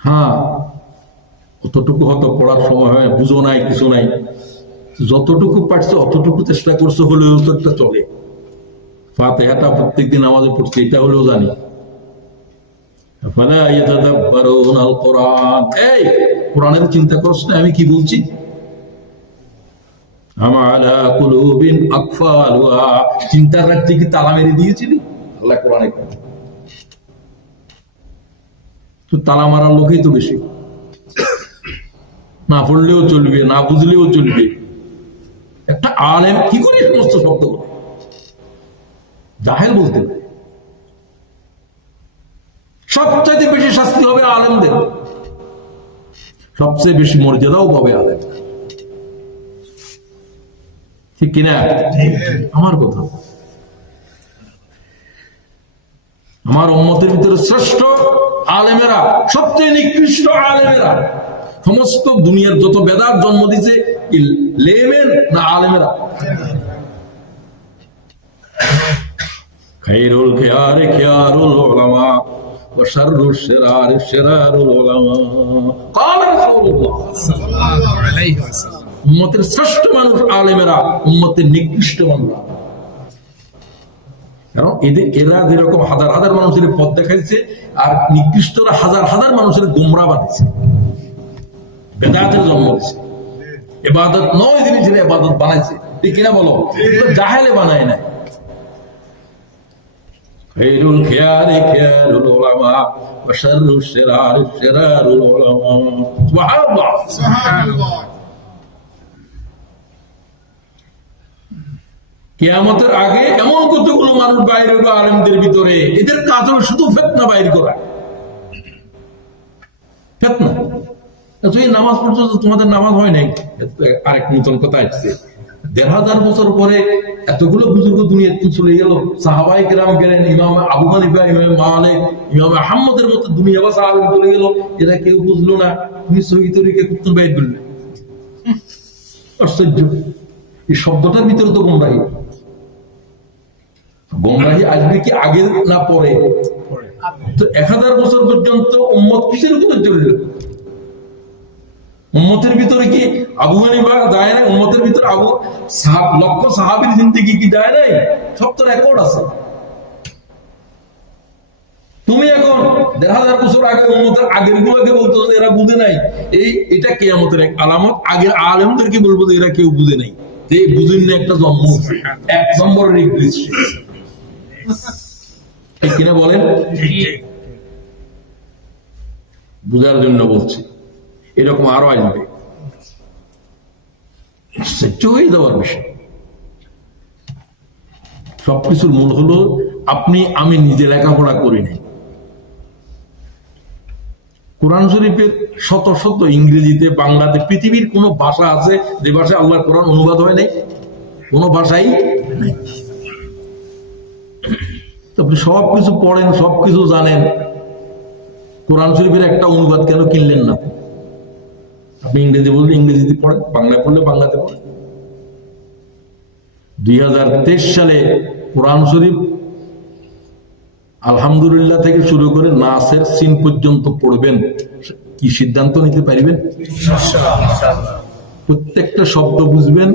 হ্যাঁ, অতটুকু হয়তো পড়ার সময় হয়, বুঝো নাই, কিছু নাই, যতটুকু পারছো অতটুকু চেষ্টা করছো, হলেও তো একটা চলে। ফাতিহাটা প্রত্যেকদিন আমাদের পড়ছে, এটা হলেও জানি। এই কোরআনের চিন্তা করছ না আমি কি বলছি? চিন্তার রাখতে কি তালা মেরে দিয়েছিলি? আল্লাহ কোরআনে তো তালা মারার লোকই তো বেশি। না পড়লেও চলবে, না বুঝলেও চলবে। একটা আলেম কি করে সমস্ত শব্দ বলে? জাহেল বলতে পারে। সবচেয়ে বেশি শাস্তি হবে আলেমদের, সবচেয়ে বেশি মর্যাদাও পাবে আলেম, ঠিক কিনা? আমার কথা, আমার উম্মতের ভিতরে শ্রেষ্ঠ আলেমেরা, সবচেয়ে নিকৃষ্ট আলেমেরা, সমস্ত দুনিয়ার যত বেদাত জন্ম দিছে লেমেন না আলেমেরা? খায়রুল খিয়ার খিয়ারুল উলামা ওয়া শাররুশ শিরার শিরারুল উলামা। قال রাসূলুল্লাহ সাল্লাল্লাহু আলাইহি ওয়াসাল্লাম, উম্মতের শ্রেষ্ঠ মানুষ আলেমেরা, উম্মতের নিকৃষ্ট মানুষ। কারণ এরা যেরকম হাজার হাজার মানুষের পথ দেখাইছে, আর নিকৃষ্টরা হাজার হাজার মানুষের গোমরাহ বানাইছে, বেদাতের জন্ম দিয়েছে। ইবাদত নয় জিনিসের ইবাদত বানাইছে, ঠিক কিনা বলো? জাহেলে বানায় না। খায়রুল খিয়ারি খিয়ারুল উলামা ওয়া শাররুশ শিরারি শিরারুল উলামা। সুবহানাল্লাহ, সুবহানাল্লাহ। কিয়ামতের আগে এমন কতগুলো মানুষ বাইরে হবে আলেমদের ভিতরে, এদের কাজ হলো শুধু ফিতনা বাইর করা, ফিতনা। এই নামাজ পড়ছো, তোমাদের নামাজ হয় নাই, আরেক নতুন কথা আসছে। ১৫০০ বছর পরে এতগুলো বুজুর্গ দুনিয়াতে চলে গেল, সাহাবায়ে কেরাম গেলেন, ইমাম আবু হানিফা, ইমাম মালিক, ইমাম আহমদের মতো দুনিয়া বাসা আলেম চলে গেল, এরা কেউ বুঝলো না। তুমি সহিহ তরিকা করতে বাইর করলে, আশ্চর্য। এই শব্দটার ভিতরে তো গোমরাহি। গোমরাহি আসবে কি আগে না পরে? তো ১০০০ বছর পর্যন্ত উম্মত কিসের উপরে চলল? উম্মতের ভিতরে কি আবু হানিফা যায় না? উম্মতের ভিতরে লক্ষ সাহাবীর জিন্দেগি কি যায় নাই? সব তো রেকর্ড আছে। তুমি এখন ১০০০ বছর আগে উম্মতের আগের গুলোকে বলতো এরা বুঝে নাই, এটা কিয়ামতের এক আলামত। আগের আলেমদেরকে বলবো এরা কেউ বুঝে নাই, যে বুঝেন না, একটা জন্ম, ১ নম্বরের ইবলিস। ঠিক কিনা বলেন? বুঝার জন্য বলছি, এরকম আরো আসবে। আশ্চর্য হয়ে যাওয়ার বিষয়। সবকিছুর মূল হলো আমি নিজে লেখাপড়া করি নাই। কোরআন শরীফের শত শত ইংরেজিতে, বাংলাতে, পৃথিবীর কোন ভাষা আছে যে ভাষায় আল্লাহর কোরআন অনুবাদ হয় নাই? কোন ভাষাই নাই। আপনি সবকিছু পড়েন, সবকিছু জানেন, কোরআন শরীফের একটা অনুবাদ কেন কিনলেন না? আপনি ইংরেজি বললে ইংরেজিতে পড়েন, বাংলা পড়লে বাংলাতে পড়েন। ২০২৩ সালে কোরআন শরীফ আলহামদুলিল্লাহ থেকে শুরু করে নাসের সিন পর্যন্ত পড়বেন, কি সিদ্ধান্ত নিতে পারবেন? প্রত্যেকটা শব্দ বুঝবেন,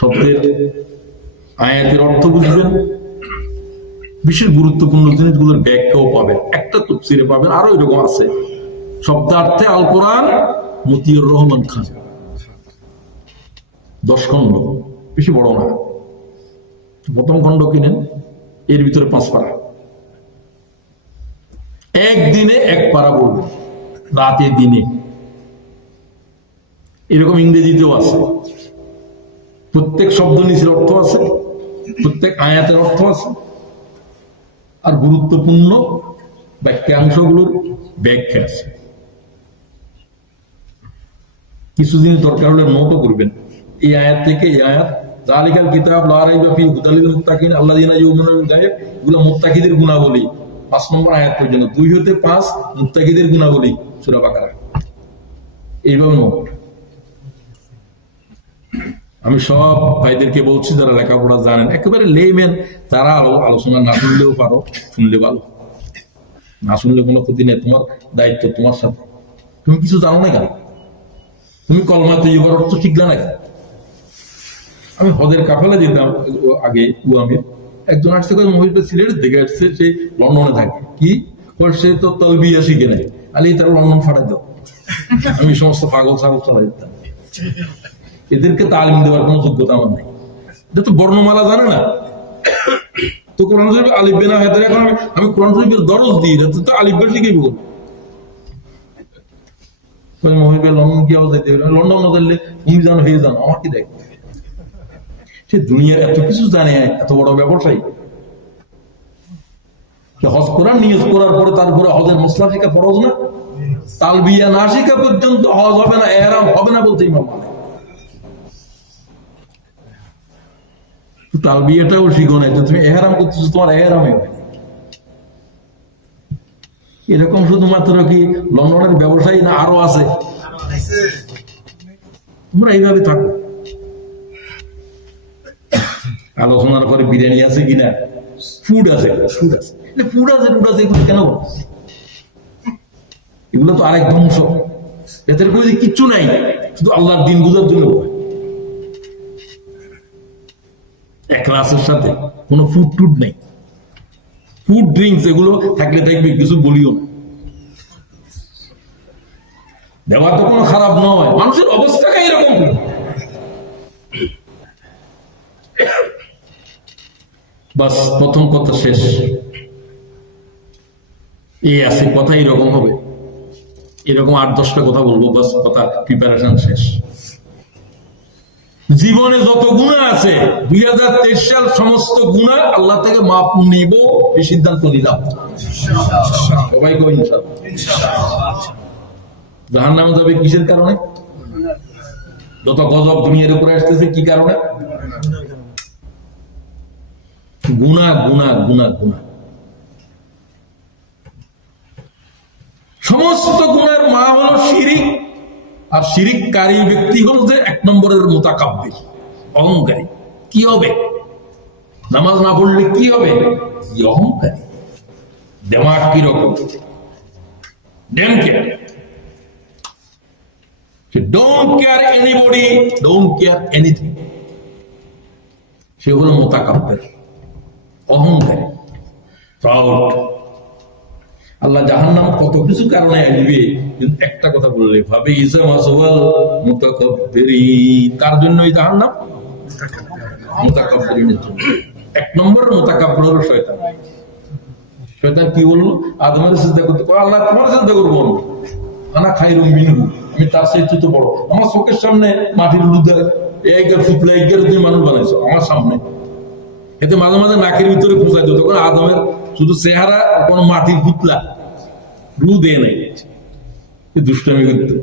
শব্দের আয়াতের অর্থ বুঝবেন, বিশেষ গুরুত্বপূর্ণ জিনিসগুলোর ব্যাখ্যাও পাবেন, একটা তাফসীরে পাবেন, আরো এরকম আছে। শব্দার্থে আল কোরআন মতিউর রহমান খান, 10 খণ্ড, বেশি বড় না। প্রথম খণ্ড কিনেন, এর ভিতরে 5 পারা, একদিনে 1 পারা পড়বেন, রাতে দিনে। এরকম ইংরেজিতেও আছে, প্রত্যেক শব্দ নিচের অর্থ আছে, প্রত্যেক আয়াতের অর্থ আছে, আর গুরুত্বপূর্ণ বাক্যাংশগুলোর ব্যাখ্যা আছে। কিছু জিনিস দরকার হলে নোটও করবেন, এই আয়াত থেকে এই আয়াত, যালিকাল কিতাব লা রাইবা ফীহি হুদাল লিল মুত্তাকিন আল্লাযীনা ইউমিনুনা বিল গায়ব, এগুলো মুত্তাকিদের গুণাবলী, 5 নম্বর আয়াত পর্যন্ত, 2 হতে 5 মুত্তাকিদের গুণাবলী সূরা বাকারা। এইভাবে নোট। আমি সব ভাইদেরকে বলছি যারা লেখাপড়া জানেন, একেবারে লেমেন, তারা আলোচনা না শুনলেও পারো, শুনলে ভালো, না শুনলে কোনো ক্ষতি নেই, তোমার দায়িত্ব তোমার সাথে। তুমি কিছু জানো না কেন? তুমি কলমা তৈরি অর্থ শিখলে না কেন? আমি হজের কাফেলা যেতাম আগে, আমি একজন আসছে মহিলা সিলেট দেখে আসছে, সে লন্ডনে থাকে, কি সে তো তলবিয়া শিখে নেয়, আলি তার লন্ডন ফাটাই দাও। আমি সমস্ত পাগল ছাগল চালাই দিতাম, এদেরকে তালিম দেওয়ার কোন যোগ্যতা আমার নেই। এটা তো বর্ণমালা জানে না, তো কোরআন শরীফ আলিফ বে না হয়, এখন আমি কোরআন শরীফের দরজ দিই, তো আলিফ বে শিখেই বল। মহিলা লন্ডন গিয়ে যাইতে হবে, লন্ডন না জানলে তুমি জানো, হে জানো, আমার কি দেখ? সে দুনিয়ার এত কিছু জানে, এত বড় ব্যবসায়ী। হজ করার নিয়ত করার পরে তারপরে হজের মশলা শিখা ফরজ না? তালবিয়া না শিখা পর্যন্ত হজ হবে না, ইহরাম হবে না বলতে ইমাম মালিক। তালবিয়াটাও শিখো না, তুমি ইহরাম করতেছো, তোমার ইহরামে হবে। এরকম শুধুমাত্র কি লন্ডনের ব্যবসায়ী না, আরো আছে? তোমরা এইভাবে থাকো। আলোচনার পরে বিরিয়ানি আছে কিনা, ফুড আছে, ফুড আছে, ফুড আছে, ফুড আছে, এগুলো কেন? এগুলো তো আরেক ধ্বংস, এদের কোনো কিচ্ছু নাই, শুধু আল্লাহর দিন বুঝার জন্য। একলাসের সাথে কোনো ফুড টুড নেই, ফুড ড্রিঙ্কস এগুলো থাকলে থাকবে, কিছু বলিও না। দেওয়া তো কোনো খারাপ নয়, মানুষের অবস্থাটা এরকম। বাস, প্রথম কথা শেষ। এই আছে কথা এরকম হবে, এরকম 8-10টা কথা বলবো, বাস কথা প্রিপারেশন শেষ। জীবনে যত গুনাহ আছে 2023 সাল সমস্ত গুনাহ আল্লাহ থেকে মাফ নিব, এই সিদ্ধান্ত নিলাম। সবাই কই ইনশাআল্লাহ। জাহান্নামে যাবে কিসের কারণে? যত গজব দুনিয়ার উপরে আসতেছে কি কারণে? গুনাহ, গুনাহ, গুনাহ, গুনাহ। সমস্ত গুনাহের মা হলো শিরিক, আর শিরিককারী ব্যক্তি হল যে 1 নম্বরের মুতাকাব্বির, অহংকারী। কি হবে? নামাজ না পড়লে কি হবে? অহংকারী। দেমাগ কিরকম? Damn care. Don't care anybody, don't care anything. সে হলো মুতাকাব্বির, অহংকারী, প্রাউড। আল্লাহ জাহান্নাম কত কিছু কারণে আসবে, কিন্তু একটা কথা বললে ভাবে, ইসা মাসওয়াল মুতাকাব্বিরিন। কার জন্য এই জাহান্নাম? মুতাকাব্বিরিনের জন্য। 1 নম্বর মুতাকাব্বির হলো শয়তান। শয়তান কি বললো? আদমের সিজদা করতে, আল্লাহ তোমার সিজদা করবো না, আনা খায়রুম মিনহু, আমি তার চাইতে তো বড়। আমার চোখের সামনে মাটির লুদা এগের ফুটলা এগের তুমি মানুষ বানাইছো আমার সামনে। এতে মাঝে মাঝে নাকের ভিতরে খুঁচাইতো, তখন আদমের শুধু চেহারা, কোন মাটির পুতলা, রু দেয় নাই, দুষ্টামি করতো।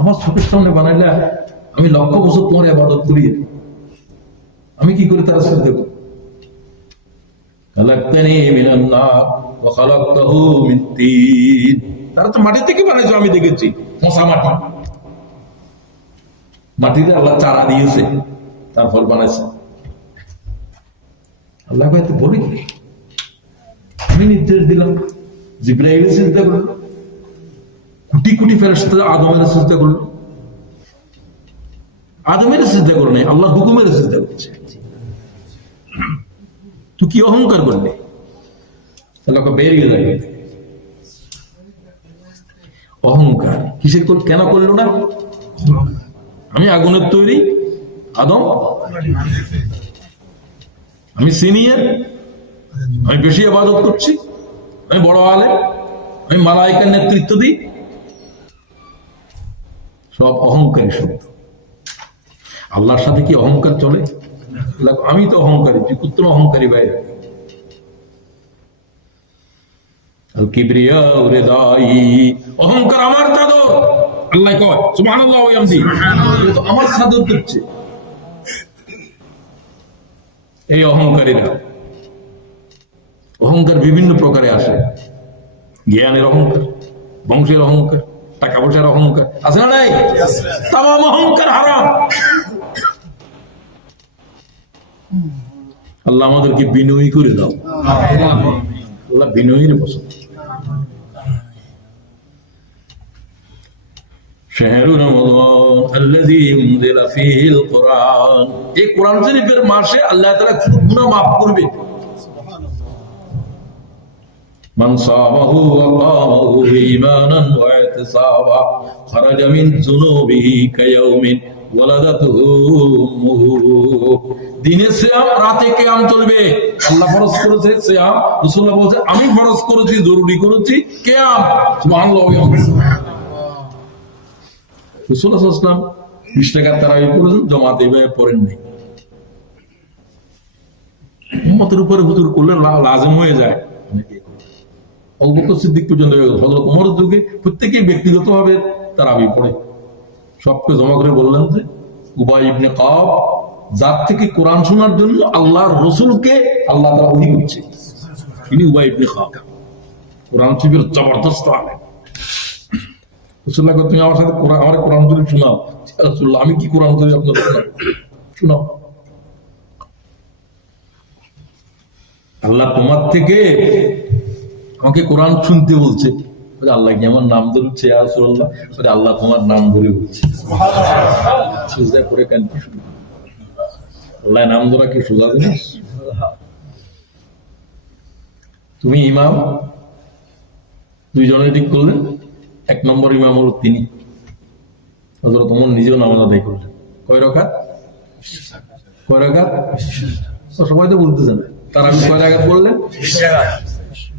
আমার চোখের সামনে বানাইলে আমি 1,00,000 বছর তোমার ইবাদত করি, আমি কি করে তারা শুনতে দেবো? তারা তো মাটি থেকে বানাইছো, আমি দেখেছি, মশা মাটি, মাটিতে আল্লাহ চারা দিয়েছে, তারপর বানাইছে। আল্লাহ হয়তো বলি কি, আমি নির্দেশ দিলাম, জিবরাইলের চিন্তা করলো, কোটি কোটি ফেরেশতা আদমের চিন্তা করলো, আদমের সিজদা করে নাই, আল্লাহ হুকুমের সিজদা করছে। তুই কি অহংকার করলে? তাহলে বেরিয়ে যাবে। অহংকার কিসের কেন করলো না? আমি আগুনের তৈরি, আদম আমি সিনিয়র, আমি বেশি ইবাদত করছি, আমি বড় আলেম, আমি মালায়েকার নেতৃত্ব দিই। সব অহংকারী শব্দ। আল্লাহর সাথে কি অহংকার চলে? আমি তো অহংকারী, তুই পুত্র অহংকারী বাইরে। অহংকার আমার চাদর, আল্লাহ কয় সুবহানাল্লাহ ওয়া বিহামদিহি, তো আমার চাদর দিচ্ছে। এই অহংকারীরা, অহংকার বিভিন্ন প্রকারে আসে। জ্ঞানের অহংকার, বংশের অহংকার, টাকা পয়সার অহংকার, আছে না নাই? তামাম অহংকার হারাম। আল্লাহ আমাদেরকে বিনয়ী করে দাও। আল্লাহ বিনয়ীর পছন্দ। শাহরু রমাদান আল্লাযী উনজিলা ফীহিল কুরআন, এই কোরআন শরীফের মাসে আল্লাহ তাআলা গুনাহ মাফ করবে। মান সামাহু ওয়া কামাহু ঈমানান ওয়া ইহতিসাবা খারাজা মিন যুনুবিহি কায়াউমিন ওয়ালাদাতুহু উম্মুহু। দিনে সিয়াম, রাতে কিয়াম চলবে। আল্লাহ ফরজ করেছে সিয়াম, রাসূলুল্লাহ বলেছে আমি ফরজ করেছি, জরুরি করেছি কিয়াম। সুবহানাল্লাহ। রাসূলুল্লাহ সাল্লাল্লাহু আলাইহি ওয়াসাল্লাম 20 টাকা তারাবি পড়েন, জামাতে এভাবে পড়েন নাই। উম্মতের উপরে হুজুর করলে লাজিম হয়ে যায়। আবু বকর সিদ্দিক পর্যন্ত, হযরত ওমরের যুগে প্রত্যেকেই ব্যক্তিগতভাবে তারাবি পড়ে। সবকে জমা করে বললেন যে উবাই ইবনে কাব, যার থেকে কোরআন শোনার জন্য আল্লাহর রাসূলকে আল্লাহ তাআলা ওহী করছে, তিনি উবাই ইবনে কাব, কোরআন শরীফের জবরদস্ত আলেম। রাসূলুল্লাহ কয় তুমি আমার সাথে আমার কোরআন শরীফ শোনাও। রাসূলুল্লাহ আমি কি কোরআন শরীফ আপনাদের শোনাও? আল্লাহ তোমার থেকে আমাকে কোরআন শুনতে বলছে। আল্লাহ কি আমার নাম ধরছে? ইয়া রাসূলুল্লাহ, আল্লাহ তোমার নাম ধরে বলছে। সিজদা করে কেন? আল্লাহ নাম ধরা কি সোজা জিনিস? তুমি ইমাম, দুইজনে ঠিক করলেন, 1 নম্বর ইমাম হলো তিনি। হযরত ওমর নিজেও নামাজ আদায় করলেন। কয় রাকাত? কয় রাকাত? সবাই তো বলতেছে না। তারা কয় রাকাত বললেন? 20 রাকাত।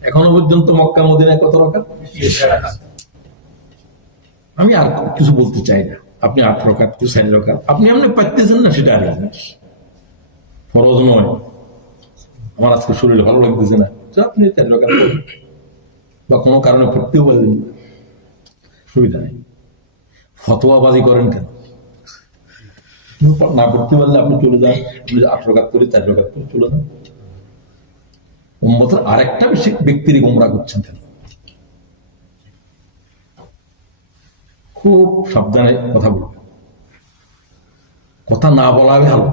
এখনো পর্যন্ত মক্কা মদিনায় কত রাকাত? 20 রাকাত। আমি আর কিছু বলতে চাই না। আপনি 8 রাকাত, 4 রাকাত, আপনি এমনি পাইতেছেন না, সেটা আরেক জিনিস। ফরজ নয়। আমার আজকে শরীরে ভালো লাগতেছে না, আপনি 4 রাকাত পড়েন, বা কোনো কারণে পড়তেও পারবেন, সুবিধা নেই। ফতোয়াবাজি করেন কেন? না পড়তে পারলে আপনি চলে যান, 8 রাকাত করে 4 রাকাত করে চলে যান। উম্মতের আরেকটা বেশি ব্যক্তির গোমরাহ করছেন কেন? খুব সাবধানে কথা বলবেন। কথা না বলা ভালো।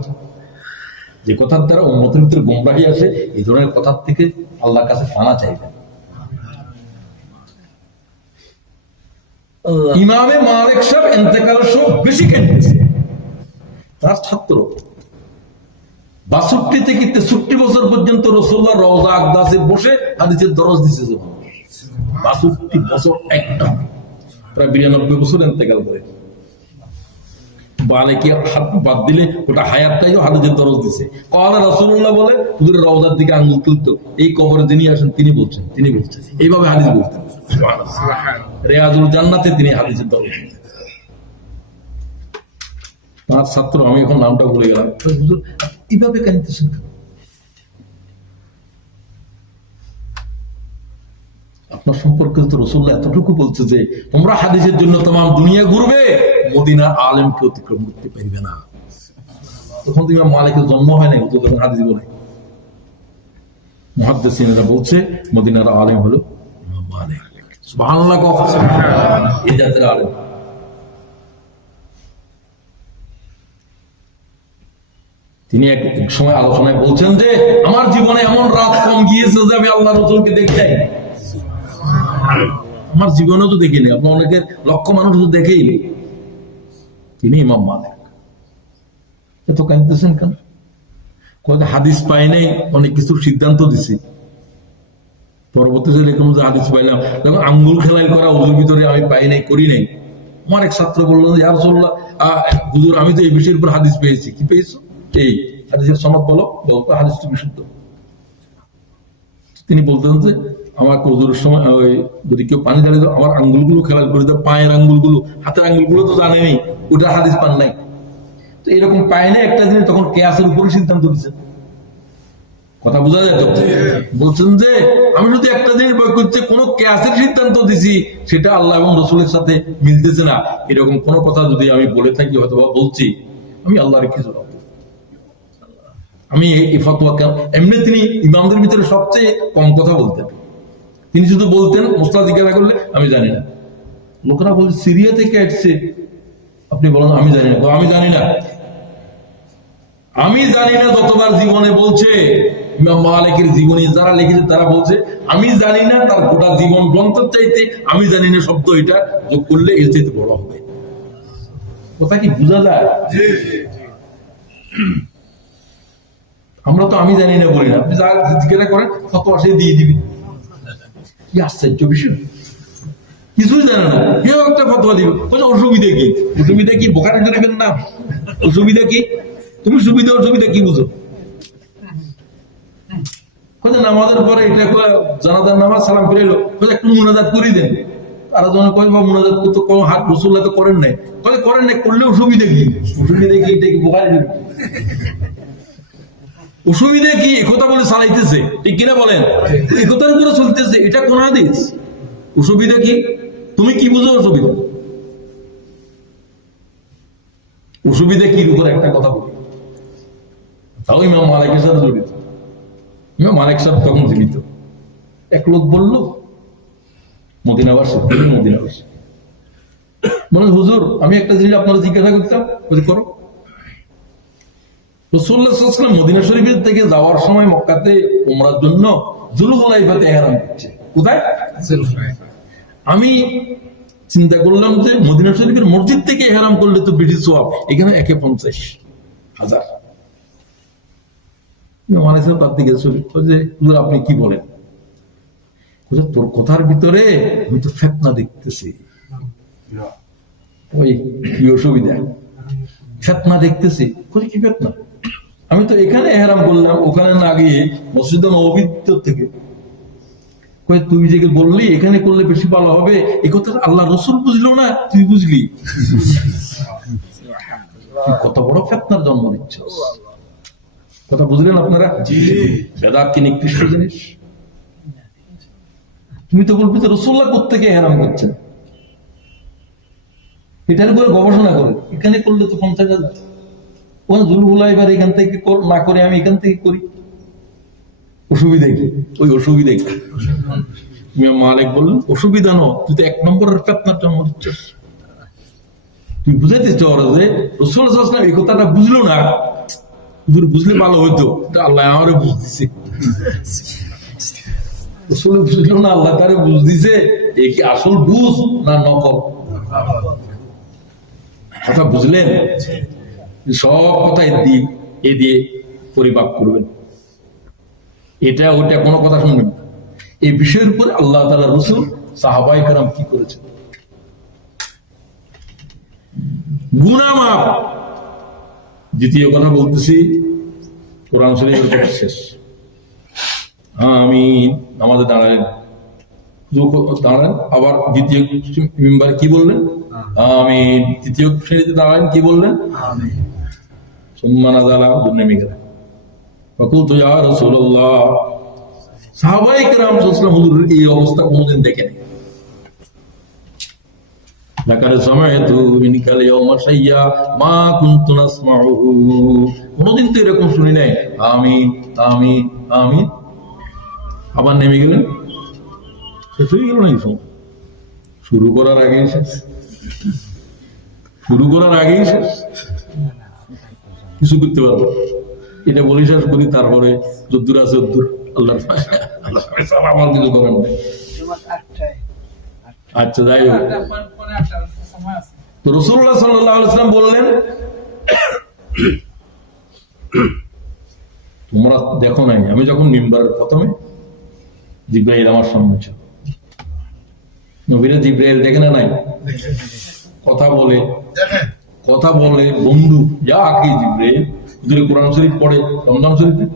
যে কথার দ্বারা উম্মতের ভিতরে গোমরাহি আসে, এই ধরনের কথার থেকে আল্লাহর কাছে পানা চাইবেন। ইমামে মালিক সাহেব ইন্তেকালের সময় বেশি কেটেছে। তার ছাত্র 62 থেকে 63 বছর পর্যন্ত রাসূলুল্লাহ রওজা আকদাসে বসে হাদিসের দরস দিয়েছে। 62 বছর একটা, প্রায় 92 বছর ইন্তেকাল করে। বালেকে হাত বাদ দিলে ওটা হায়াতটাইও হাদিসের দরস দিয়েছে। কালা রাসূলুল্লাহ বলে হুজুরের রওজার দিকে আঙ্গুল তুলতো, এই কবরে যিনি আসেন তিনি বলছেন, তিনি বলছেন, এইভাবে হাদিস বলতেন। সুবহানাল্লাহ। রিয়াজুল জান্নাতে তিনি হাদিসের দরস দিতেন। তার ছাত্র, আমি এখন নামটা ভুলে গেলাম, হুজুর এইভাবে কাঁদতেছেন কেন? আপনার সম্পর্কে তো রাসূলুল্লাহ এতটুকু বলছে যে তোমরা হাদিসের জন্য তামাম দুনিয়া ঘুরবে, মদিনার আলেমকে অতিক্রম করতে পারবে না। তখন তো ইমাম মালিকের জন্ম হয় নাই, তো তখন হাদিস বলে। মুহাদ্দিসিনরা বলছে মদিনার আলেম হলো ইমাম মালিক। সুবহানাল্লাহ। এই জাতের আলেম। তিনি এক সময় আলোচনায় বলছেন যে আমার জীবনে এমন রাত কম গিয়েছে যে আমি আল্লাহ রাসূলকে দেখি নাই। আমার জীবনেও তো দেখিনি, আপনার অনেকের লক্ষ মানুষ তো দেখেই নেই। তিনি ইমাম মালিক। এত কাঁদতেছেন কেন? হাদিস পাই নাই, অনেক কিছুর সিদ্ধান্ত দিছি, পরবর্তীতে দেখলাম যে হাদিস পাইলাম, তখন আঙ্গুল খেলাই করা ওদের ভিতরে আমি পাই নাই, করি নাই। আমার এক ছাত্র বললো যে ইয়া রাসূলুল্লাহ, হুজুর আমি তো এই বিষয়ের উপর হাদিস পেয়েছি। কি পেয়েছো? এই হাদিসের সনদ বলো। হাদিস তো বিশুদ্ধ। তিনি বলতেন যে আমার হুজুরের সময় যদি কেউ পানি ঢালে তো আমার আঙ্গুলগুলো খেয়াল করে দাও, পায়ের আঙ্গুলগুলো, হাতের আঙ্গুলগুলো তো জানেনি, ওটা হাদিস পান নাই। তো এরকম পায় না একটা জিনিস, তখন কিয়াসের উপরে সিদ্ধান্ত দিচ্ছেন। কথা বোঝা যায় তো? বলছেন যে আমি যদি একটা জিনিস বই করতে কোন কিয়াসের সিদ্ধান্ত দিছি সেটা আল্লাহ এবং রাসূলের সাথে মিলতেছে না, এরকম কোন কথা যদি আমি বলে থাকি হয়তো বা বলছি, আমি আল্লাহর কি জবাব? আমি এই ফতোয়া এমনি তিনি ইমামদের ভিতরে সবচেয়ে কম কথা বলতেন। তিনি শুধু বলতেন, মুস্তাদ জিজ্ঞাসা করলে আমি জানি না। লোকেরা বলছে সিরিয়া থেকে আসছে, আপনি বলেন আমি জানি না। আমি জানি না, আমি জানি না যতবার জীবনে বলছে। ইমাম মালিকের জীবনী যারা লিখেছে তারা বলছে আমি জানি না, তার গোটা জীবন গ্রন্থের চাইতে আমি জানি না শব্দ এটা যোগ করলে এর চাইতে বড় হবে। কথা কি বোঝা যায়? আমরা তো আমি জানি না বলি না, আপনি যা জিজ্ঞাসা করেন ফতোয়া সে দিয়ে দিবি। কি আশ্চর্য বিষয়, কিছুই জানে না, কেউ একটা ফতোয়া দিবে। অসুবিধা কি? অসুবিধা কি? বোকার শরীফের না? অসুবিধা কি? তুমি সুবিধা অসুবিধা কি বুঝো? নামাজের পরে এটা জানাজার নামাজ সালাম ফিরে এলো, একটু মুনাজাত করে দেন। আর যখন কয় বা মুনাজাত করতে কোনো হাত রাসূলুল্লাহ তো করেন নাই, করেন নাই, করলে অসুবিধা কি? অসুবিধা কি? এটা কি বোকার শরীফ? অসুবিধা কি? একথা বলে চালাইতেছে, ঠিক কিনা বলেন? একথার উপরে চলতেছে, এটা কোন হাদিস? অসুবিধা কি? তুমি কি বুঝো অসুবিধা? অসুবিধা কি উপরে একটা কথা বলি, তাও ইমাম মালিকের সাথে জড়িত। ইমাম মালিক সাহেব তখন জীবিত। এক লোক বললো মদিনাবাসী, মানে হুজুর আমি একটা জিনিস আপনারা জিজ্ঞাসা করতাম, করো। রাসূলুল্লাহ সাল্লাল্লাহু আলাইহি ওয়াসাল্লাম মদিনা শরীফের থেকে যাওয়ার সময় মক্কাতে উমরার জন্য যুলহুলাইফাতে ইহরাম করছে। কোথায়? আমি চিন্তা করলাম যে মদিনা শরীফের মসজিদ থেকে ইহরাম করলে তো বেশি সওয়াব, এখানে 50,000। আপনি কি বলেন? তোর কথার ভিতরে আমি তো ফিতনা দেখতেছি। ওই কি অসুবিধা? ফিতনা দেখতেছি। কি ফিতনা? আমি তো এখানে ইহরাম করলাম, ওখানে না গিয়ে মসজিদে নববীর থেকে। তুই যে বললি এখানে করলে বেশি ভালো হবে, এই কথা আল্লাহ রাসূল বুঝলো না, তুই বুঝলি? কত বড় ফিতনার জন্ম দিচ্ছে। কথা বুঝলেন আপনারা? বেদাত কি নিকৃষ্ট জিনিস? তুমি তো বলবি তো রাসূলুল্লাহ কোত্থেকে ইহরাম করছেন, এটার উপরে গবেষণা করে এখানে করলে তো 50,000। ওখানে যুলহুলাইফার এখান থেকে না করে আমি এখান থেকে করি, অসুবিধা কি? ওই অসুবিধা কি? ইমাম মালিক বললেন অসুবিধা নয়, তুই তো 1 নম্বরের ফিতনার জন্ম দিচ্ছিস। তুই বুঝাইতে চাও যে রাসূলুল্লাহ সাল্লাল্লাহু আলাইহি ওয়াসাল্লাম এই কথাটা বুঝলো না, বুঝলে ভালো হইতো, আল্লাহ আমারে বুঝ দিছে। আসলে বুঝলো না, আল্লাহ তারে বুঝ দিছে। এই কি আসল বুঝ না নকল? কথা বুঝলেন? সব কথা এ দিয়ে পরিমাপ করবেন, এটা ওটা কোনো কথা শুনবেন না। এই বিষয়ের উপরে আল্লাহ তাআলা রাসূল সাহাবায়ে কেরাম কি করেছেন? গুনাহ মাফ। দ্বিতীয় কথা বলতেছি, কোরআন শরীফের কথা শেষ। আমি আমাদের দাঁড়ালেন, আবার দ্বিতীয় মেম্বার কি বললেন? আমি তৃতীয় শ্রেণীতে দাঁড়ালেন, কি বললেন? সুম্মা নাযালা, নেমে গেলেন। ফাকুলতু ইয়া রাসূলুল্লাহ, সাহাবায়ে কেরাম সাল্লাল্লাহু আলাইহি ওয়াসাল্লাম এই অবস্থা কোনদিন দেখেনি। লাকাদ সামা'তু মিনকাল ইয়াওমা শাইয়া মা কুনতু নাসমাউহু, কোনদিন তো এরকম শুনি নাই। আমিন আমিন আমিন। আবার নেমে গেলেন, শেষ হয়ে গেল নাকি? শুরু করার আগেই শেষ, শুরু করার আগেই শেষ, কিছু করতে পারবো। এটা বলে শেষ করি, তারপরে যদ্দুর আছে যদ্দুর, আল্লাহর আমার কিছু করার নেই। আচ্ছা, যাই হোক, তো রাসূলুল্লাহ সাল্লাল্লাহু আলাইহি ওয়াসাল্লাম বললেন তোমরা দেখো নাই, আমি যখন মিম্বারের প্রথমে জিব্রাইল আমার সামনে ছিল, নবীরা জিব্রাইল দেখে না নাই, কথা বলে বন্ধু যা আঁকি জিব্রাইল হুজুরে কোরআন শরীফ পড়ে রমজান শরীফে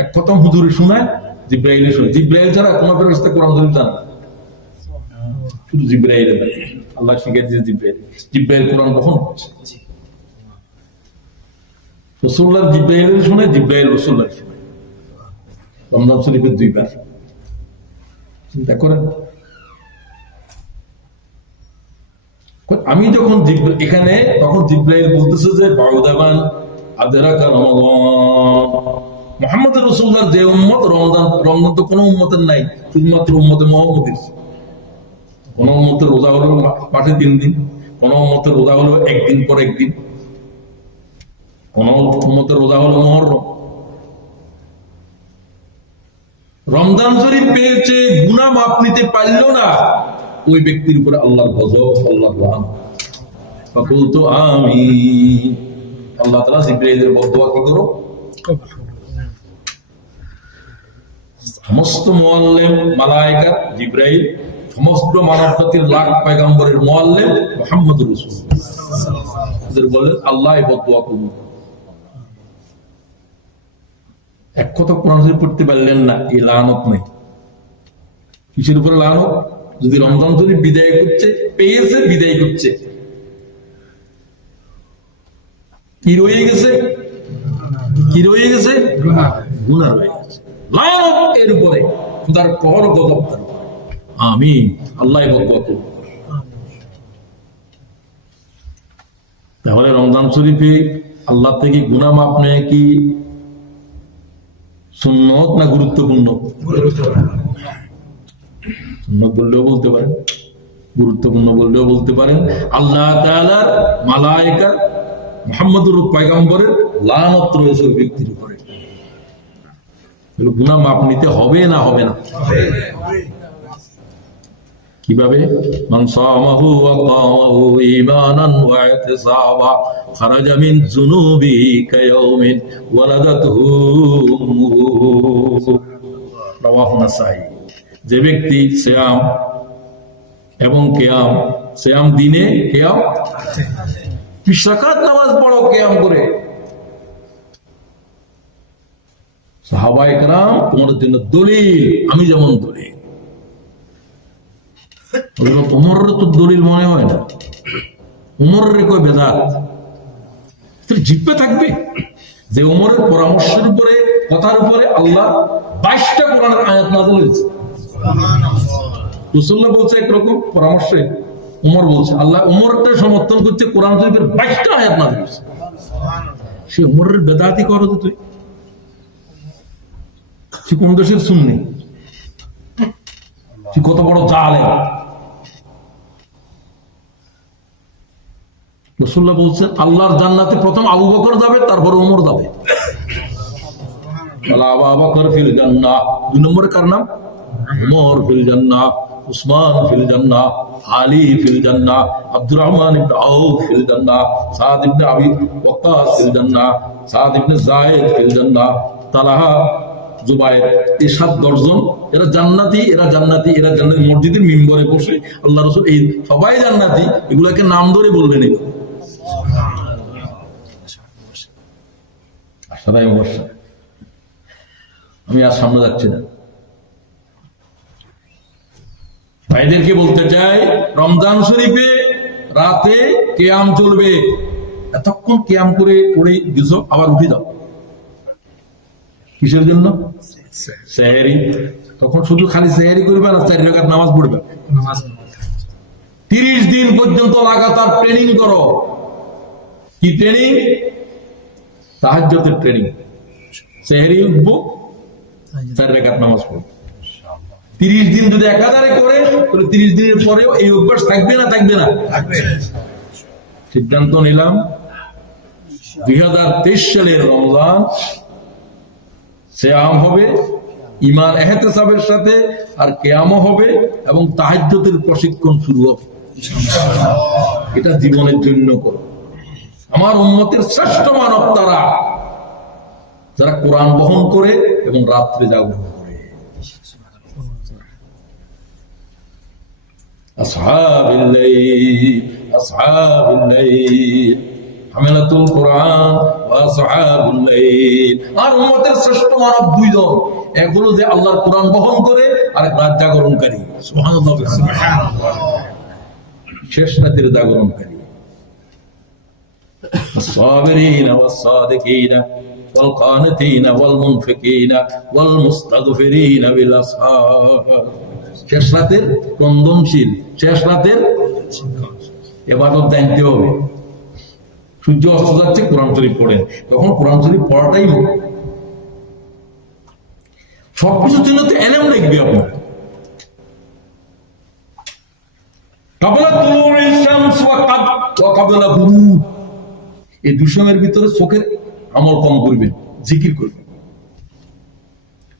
এক খতম হুজুরে শোনায়, জিব্রাইল শুনে। জিব্রাইল ছাড়া কোনো ফেরেশতা কোরআন শরীফ জানে না, শুধু জিব্রাইল আল্লাহ শিখিয়ে দিয়েছে। জিব্রাইল কোরআন কখন পড়ছে? রাসূলুল্লাহ জিব্রাইল শুনে, জিব্রাইল রাসূলুল্লাহ শুনে রমজান শরীফের 2 বার। চিন্তা করেন, আমি যখন এখানে তখন জিব্রাইল বলতেছে যে বাউদামান আদরাকা রমাদান, মুহাম্মদ রাসূলুল্লাহর যে উম্মত রমজান তো কোনো উম্মতের নাই, শুধুমাত্র উম্মতে মুহাম্মদের। কোন উম্মতের রোজা হলো মাসে 3 দিন, কোন উম্মতের রোজা হলো একদিন পর একদিন, কোন উম্মতের রোজা হলো মুহররম। রমজান শরীফ পেয়েছে, গুনাহ মাপ নিতে পারলো না, ওই ব্যক্তির উপরে আল্লাহর গজব, আল্লাহর লানত। ফাকুলতু আমিন। আল্লাহ তাআলা জিবরাইলের বদদুয়া কি করো? সমস্ত মুআল্লিম মালায়েকা জিবরাইল, সমস্ত মানব জাতির লাখ পয়গম্বরের মুআল্লিম মুহাম্মদুর রাসূলুল্লাহ বলেন আল্লাহ এই বদদুয়া কবুল। এক কথা কোরআন শরীফ পড়তে পারলেন না, এই লানত নেই। কিসের উপরে লানত? যদি রমজান শরীফ বিদায় করছে, পেয়েছে বিদায় করছে, কি রয়ে গেছে? কি রয়ে গেছে? গুনাহ রয়ে গেছে। লানত এর উপরে, খোদার কহর গজব তার উপরে। আমিন। আল্লাহ বদদুয়া কবুল করে। তাহলে রমজান শরীফে আল্লাহ থেকে গুনাহ মাপ নেয় কি সুন্নত না গুরুত্বপূর্ণ? সুন্নত বললেও বলতে পারেন, গুরুত্বপূর্ণ বললেও বলতে পারেন। আল্লাহ তাআলার মালায়েকা মুহাম্মদুর পয়গম্বরের লানত রয়েছে ওই ব্যক্তির উপরে। গুনাহ মাপ নিতে হবে না হবে না? কিভাবে? মান সামাহু ওয়া কামাহু ঈমানান ওয়া ইহতিসাবা খারাজা মিন যুনুবিহি কায়াউমিন ওয়ালাদাতহু রাওয়াহু নাসাঈ। যে ব্যক্তি সিয়াম এবং কিয়াম, সিয়াম দিনে, কিয়াম 20 রাকাত নামাজ পড়ো কিয়াম করে, সাহাবায়ে কেরাম তোমাদের জন্য দলিল, আমি যেমন দলিল। উমরের তো দলিল মনে হয় না, উমরের কই বেদাত জিব্বে থাকবে যে উমরের পরামর্শের উপরে, কথার উপরে আল্লাহ 22টা কোরআনের আয়াত নাযিল হয়েছে। রাসূলুল্লাহ বলছে একরকম পরামর্শে, উমর বলছে, আল্লাহ উমরটা সমর্থন করছে, কোরআন শরীফের 22টা আয়াত নাযিল হয়েছে। সে উমরের বেদাতি করো তো তুই, সে কোন দেশের সুন্নি, সে কত বড় জালেম। রাসূলুল্লাহ বলছেন আল্লাহর জান্নাতে প্রথম আবু বকর যাবে, তারপর ওমর যাবে। আবু বকর ফিল জান্নাহ, 2 নম্বরে কার নাম? ওমর ফিল জান্নাহ, উসমান ফিল জান্নাহ, আলী ফিল জান্নাহ, আব্দুর রহমান ইবনে আউফ ফিল জান্নাহ, সাদ ইবনে আবি ওয়াক্কাস ফিল জান্নাহ, সাদ ইবনে যায়েদ ফিল জান্নাহ, তালহা, জুবায়ের, এই 7 দর্জন, এরা জান্নাতি, এরা জান্নাতি, এরা জান্নাতি। মসজিদের মিম্বরে বসে আল্লাহ রাসূল এই সবাই জান্নাতি, এগুলাকে নাম ধরে বললেন। আমি আর সামনে যাচ্ছি না, ভাইদেরকে বলতে চাই, রমজান শরীফে রাতে কিয়াম চলবে। এতক্ষণ কিয়াম করে পড়ে গেছো, আবার উঠে যাও। কিসের জন্য? সেহরি। তখন শুধু খালি সেহরি করবে না, 4 রাকাত নামাজ পড়বে। 30 দিন পর্যন্ত লাগাতার ট্রেনিং করো। কি ট্রেনিং? তাহাজ্জুদের ট্রেনিং। সেহরি উঠবো, 4 রাকাত নামাজ পড়বো। 30 দিন যদি একাধারে করে, তাহলে 30 দিনের পরেও এই অভ্যাস থাকবে না? থাকবে না? সিদ্ধান্ত নিলাম 2023 সালের রমজান সিয়াম হবে ঈমান ইহতিসাবের সাথে, আর কিয়ামও হবে, এবং তাহাজ্জুদের প্রশিক্ষণ শুরু হবে। এটা জীবনের জন্য করো। আমার উম্মতের শ্রেষ্ঠ মানব তারা যারা কোরআন বহন করে এবং রাত্রে জাগরণ করে। আসহাবুল লাইল, আসহাবুল লাইল, হামিলাতুল কোরআন ওয়া আসহাবুল লাইল। আর উম্মতের শ্রেষ্ঠ মানব দুইজন, এক হলো যে আল্লাহর কোরআন বহন করে, আর এক রাত জাগরণকারী। সুবহানাল্লাহ, সুবহানাল্লাহ, শেষ রাতের জাগরণকারী। الصابرين والصادقين والقانتين والمنفقين والمستغفرين بالأسحار। শেষ রাতের ক্রন্দনশীল, শেষ রাতের ইবাদত দাইতে হবে। সূর্য অস্ত যাচ্ছে, কোরআন শরীফ পড়েন, তখন কোরআন শরীফ পড়াটাই হোক। সবকিছুর জন্য তো এনাম লিখবে আপনার। কাবলা তুলুউশ শামস ওয়া কাবলা গুরুব, এই দুসময়ের ভিতরে চোখের আমল কম করবেন, জিকির করবেন।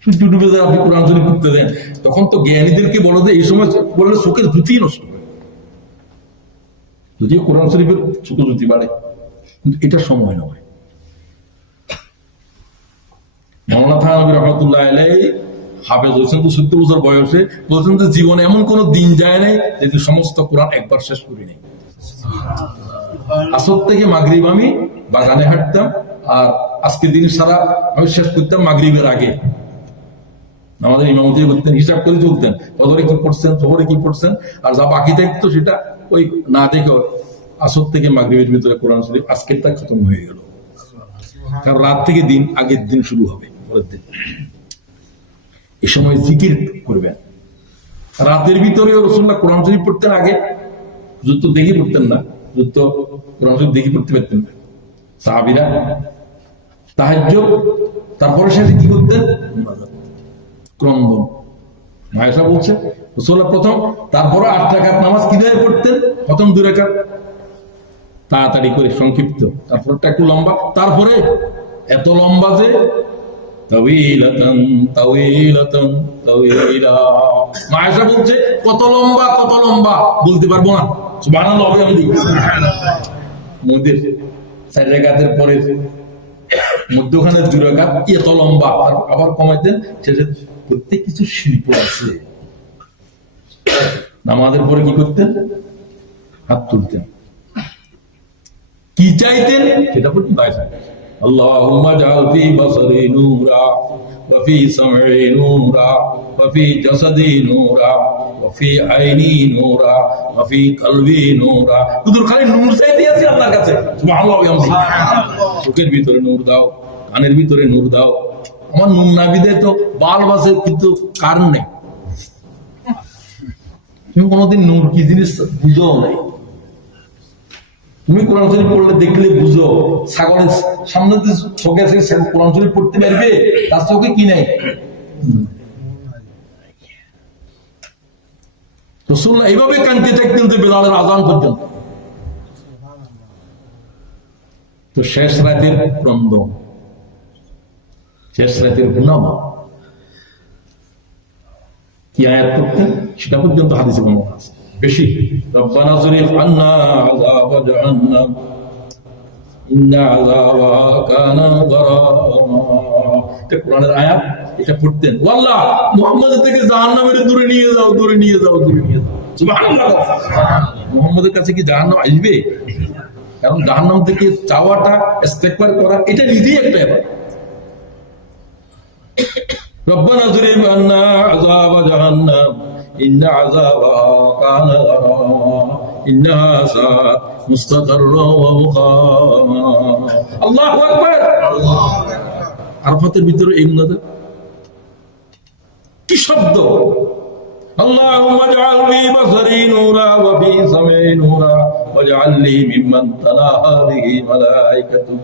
সূর্য ডুবে যায়, আপনি কোরআন শরীফ পড়তে দেন, তখন তো জ্ঞানীদেরকে বলো যে এই সময় বললে চোখের জ্যোতি নষ্ট হবে। যদিও কোরআন শরীফের ছোট জ্যোতি বাড়ে, কিন্তু এটা সময় নয়। মাওলানা থানভী রহমাতুল্লাহ আলাইহি হাফেজ হয়েছেন তো 70 বছর বয়সে, বলছেন যে জীবনে এমন কোন দিন যায় নাই যে সমস্ত কোরআন একবার শেষ করি নাই। আসর থেকে মাগরিব আমি বাগানে হাঁটতাম, আর আজকের দিন সারা আমি শেষ করতাম মাগরিবের আগে। আমাদের ইমামতি করতেন, হিসাব করে চলতেন, ফজরে কি পড়ছেন, জোহরে কি পড়ছেন, আর যা বাকি থাকতো সেটা ওই না দেখে আসর থেকে মাগরিবের ভিতরে কোরআন শরীফ আজকেরটা খতম হয়ে গেল। কারণ রাত থেকে দিন, আগের দিন শুরু হবে পরের দিন। এই সময় জিকির করবেন। রাতের ভিতরে রাসূলুল্লাহ কোরআন শরীফ পড়তেন আগে, যুদ্ধ দেখি পড়তেন না, যুদ্ধ কোরআন শরীফ দেখি পড়তে পারতেন না সাহাবীরা। তাহাজ্জুদ, তারপরে সাথে কি করতেন, ক্রন্দন। আয়েশা বলছে রাসূলুল্লাহ প্রথম, তারপরে 8 রাকাত নামাজ কিভাবে পড়তেন, প্রথম 2 রাকাত তাড়াতাড়ি করে সংক্ষিপ্ত, তারপরটা একটু লম্বা, তারপরে এত লম্বা যে তাওয়ীলাতান তাওয়ীলাতান তাওয়ীলা। আয়েশা বলছে কত লম্বা, কত লম্বা বলতে পারবো না। সুবহানাল্লাহ, সুবহানাল্লাহ। মধ্যে 4 রাকাতের পরে মধ্যখানে 2 রাকাত এত লম্বা, আবার কমাইতেন। শেষে প্রত্যেক কিছু শিল্প আছে। নামাজের পরে কি করতেন, হাত তুলতেন, কি চাইতেন সেটা বলতেন। আল্লাহুম্মা জাআল ফি বাসারি নূরা ওয়া ফি সামঈ নূরা ওয়া ফি জাসাদি নূরা ওয়া ফি আইনি নূরা ওয়া ফি কলবি নূরা। হুজুর খালি নূর চাইতে আছে আল্লাহর কাছে। সুবহানাল্লাহ, সুবহানাল্লাহ। চোখের ভিতরে নূর দাও, কানের ভিতরে নূর দাও। আমার নূর না বিদে তো বাল্ব আছে, কিন্তু কারণ নেই। তুমি কোনোদিন নূর কি জিনিস বুঝো নাই। তুমি কোরআন শরীফ পড়লে দেখলে বুঝো, ছাগলের সামনে যে চোখে আছে কোরআন শরীফ পড়তে পারবে, তার চোখে কি নাই। রাসূলুল্লাহ এইভাবে কানতে থাকতেন যে বেলালের আযান পর্যন্ত। তো শেষ রাতের ক্রন্দন, শেষ রাতের গুনাহ কি আয়াত পড়তেন সেটা পর্যন্ত হাদিসে বর্ণনা আছে বেশি। রব্বানা যরিফ আন্না আযাব জাহান্নাম ইন্না আযাবাহা কানা গরামা। এটা কোরআনের আয়াত, এটা পড়তেন। আল্লাহ মুহাম্মদ থেকে জাহান্নামের দূরে নিয়ে যাও, দূরে নিয়ে যাও, দূরে নিয়ে যাও। সুবহানাল্লাহ। মুহাম্মদের কাছে কি জাহান্নাম আসবে? কারণ জাহান্নাম থেকে চাওয়াটা, ইস্তেগফার করা, এটা নিজেই একটা ইবাদত। রব্বানা যরিফ আন্না আযাব জাহান্নাম ইন্না আযাবাহা কানা গরামা ইন্নাহা সাআত মুস্তাকাররা ওয়া মুকামা। আল্লাহু আকবার। আরাফাতের ভিতরে এই মুনাজাত কি শব্দ! আল্লাহুম্মা জাআল ফি বাসারি নূরা ওয়া ফি সামঈ নূরা ওয়াজআল লি মিম্মান তালাহা বিহি মালাইকাতু।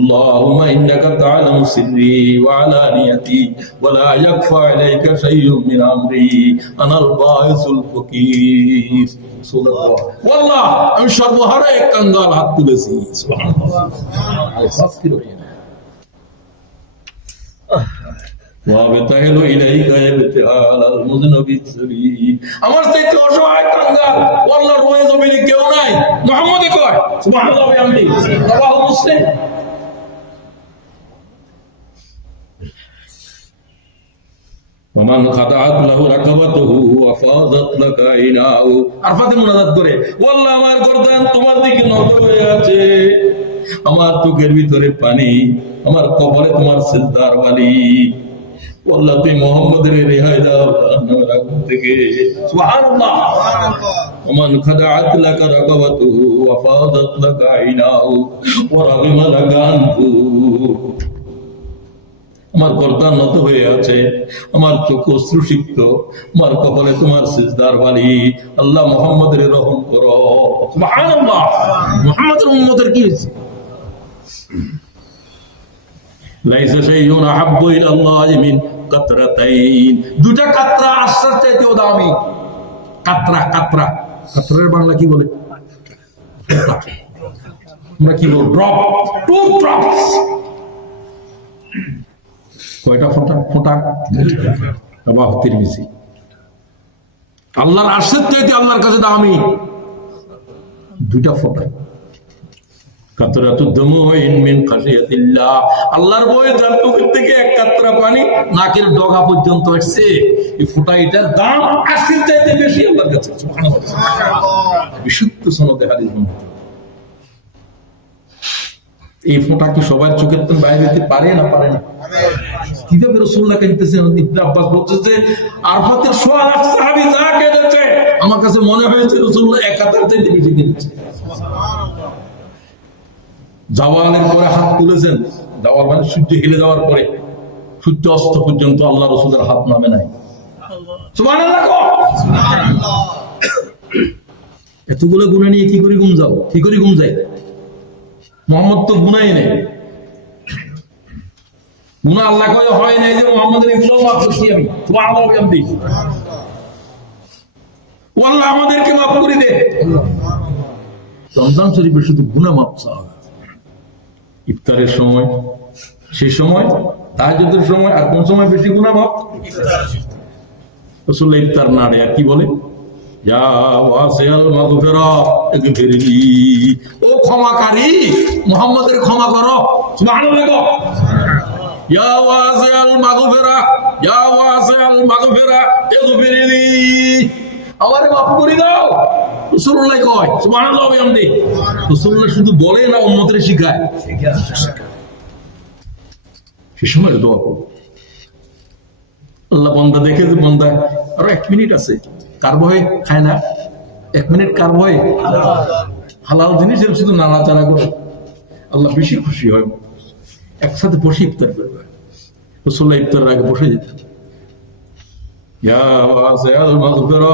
اللهم إنك تعلم سري وعلانيتي ولا يخفى عليك شيء من أمري أنا الباعث الفقير. والله আমি সর্বহারা এক কাঙ্গাল হাত তুলেছি। সুবহানাল্লাহ। وابتهل إليك ابتهال المذنب السليم. আমার চাইতে অসহায় কাঙ্গাল আল্লাহর রয়ে জমিনে কেউ নাই। মুহাম্মদে কয় সুবহানাল্লাহ ওয়া বিহামদিহি। রাওয়াহু মুসলিম। ওমান খাদাত লাহু রাকাবাতুহু ওয়া ফাযাত লাকা আইনাহু। আরফাতে মুনাজাত করে, ও আল্লাহ আমার গর্দান তোমার দিকে নত হয়ে আছে, আমার চোখের ভিতরে পানি, আমার কপালে তোমার সিজদার বালি। ও আল্লাহ তুমি মুহাম্মদের রেহাই দাও জাহান্নামের আগুন থেকে। সুবহানাল্লাহ। ওমান খাদাত লাকা রাকাবাতুহু ওয়া ফাযাত লাকা আইনাহু ওয়া রাগিমা লাকা আনফু। আমার গর্দান নত হয়ে আছে, আমার চোখ অশ্রুসিক্ত, আমার কপালে তোমার সিজদার বালি। আল্লাহ মুহাম্মদের রহম করো। সুবহানাল্লাহ। মুহাম্মদের উম্মতের কি হয়েছে? লাইসা শাইউন আহাব্বু ইলাল্লাহি মিন কাতরাতাইন। দুটা কাতরা আশ্বাস চাইতেও দামি। কাতরা, কাতরা, কাতরার বাংলা কি বলে? আমরা কি বলবো? Drop, two drops. কয়টা ফোঁটা? ফোঁটা। আবার তিরমিজি। আল্লাহর আশ্বাস চাইতে আল্লাহর কাছে দামি দুইটা ফোঁটা। কাতরাতুদ দুমুইন মিন খাশিয়াতিল্লাহ। আল্লাহর ভয়ে যার চোখের থেকে এক কাতরা পানি নাকের ডগা পর্যন্ত আসছে, এই ফোঁটা এটার দাম আশ্বাস চাইতে বেশি আল্লাহর কাছে। সুবহানাল্লাহ। বিশুদ্ধ সনদে হাদিস বর্ণিত। এই ফোঁটা কি সবার চোখের বাইরে যেতে পারে না? পারে না। কিভাবে রাসূলুল্লাহ কাঁদতেছেন? ইবনে আব্বাস বলতেছে আরফাতের সোয়া লাখ সাহাবী যা কেঁদেছে, আমার কাছে মনে হয়েছে রাসূলুল্লাহ এক কাতার চাইতে বেশি কেঁদেছে। জাওয়ালের পরে হাত তুলেছেন, জাওয়াল মানে সূর্য হেলে যাওয়ার পরে সূর্য অস্ত পর্যন্ত আল্লাহ রাসূলের হাত নামে নাই। সুবহানাল্লাহ। এতগুলো গুনাহ নিয়ে কি করে ঘুম যাও? কি করে ঘুম যায়? মোহাম্মদ তো গুনাই নেই। গুনাহ আল্লাহ কয়ে হয় নাই যে মুহাম্মদের এগুলো মাফ করছি আমি। সুবহানাল্লাহ। আমি দেখি আল্লাহ আমাদেরকে মাফ করে দে। রমজান শরীফে শুধু গুনাহ মাফ চাওয়া, ইফতারের সময়, সেই সময়, তাহাজ্জুদের সময়, আর কোন সময় বেশি গুনাহ মাফ? রাসূলুল্লাহ ইফতার না আর কি বলে? ইয়া ওয়াসিআল মাগফিরা ইগফিরলি। ও ক্ষমাকারী, মুহাম্মদের ক্ষমা করো। সুবহানাল্লাহ। ইয়া ওয়াসিআল মাগফিরা, ইয়া ওয়াসিআল মাগফিরা ইগফিরলি। আমারে মাফ করে দাও। রাসূলুল্লাহ কয় সুবহানাল্লাহ। আমি রাসূলুল্লাহ শুধু বলে না, উম্মতের শিখায়। সে সময় দোয়া করো। আল্লাহ বান্দা দেখে যে বান্দা আরো 1 মিনিট আছে, কার ভয়ে খায় না? 1 মিনিট কার ভয়ে? হালাল জিনিসের শুধু নাড়াচাড়া করে আল্লাহ বেশি খুশি হয়। একসাথে বসে ইফতার করবে। রাসূলুল্লাহ ইফতারের আগে বসে যেত। ইয়া ওয়াসিআল মাগফিরা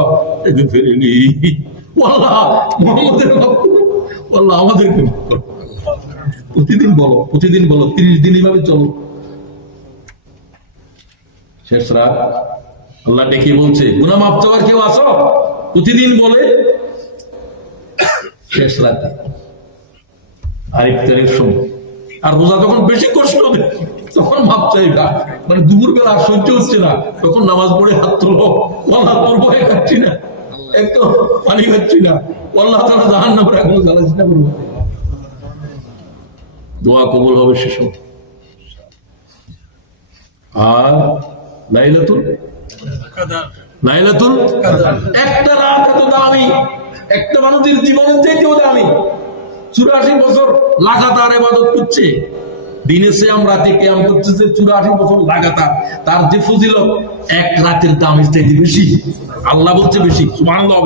ইগফিরলি। আল্লাহ মুহাম্মদের মাফ করো, আল্লাহ আমাদেরকে মাফ করো। প্রতিদিন বলো, প্রতিদিন বলো, 30 দিন এইভাবে চলো। শেষ রাত আল্লাহ ডেকে বলছে গুনাহ মাফ চাওয়ার কেউ আসো? প্রতিদিন বলে শেষ রাতে আর ইফতারের সময়। আর রোজা যখন বেশি কষ্ট হবে তখন মাফ চাইবা। মানে দুপুর বেলা আর সহ্য হচ্ছে না, তখন নামাজ পড়ে হাত তোলো, আল্লাহ তোর ভয়ে খাচ্ছি না, একটু পানি খাচ্ছি না, আল্লাহ তাআলা জাহান্নামের আগুন জ্বালাচ্ছি না করবো। দোয়া কবুল হবে সে সময়। আর লাইলাতুল একটা রাত এত দামি, একটা মানুষের জীবনের চাইতেও দামি। 84 বছর লাগাতার ইবাদত করছে, দিনে সিয়াম, রাতে কিয়াম করছে, 84 বছর লাগাতার। তার যে ফজিলত, এক রাতের দাম চাইতে বেশি। আল্লাহ বলছে বেশি। সুবহানাল্লাহ।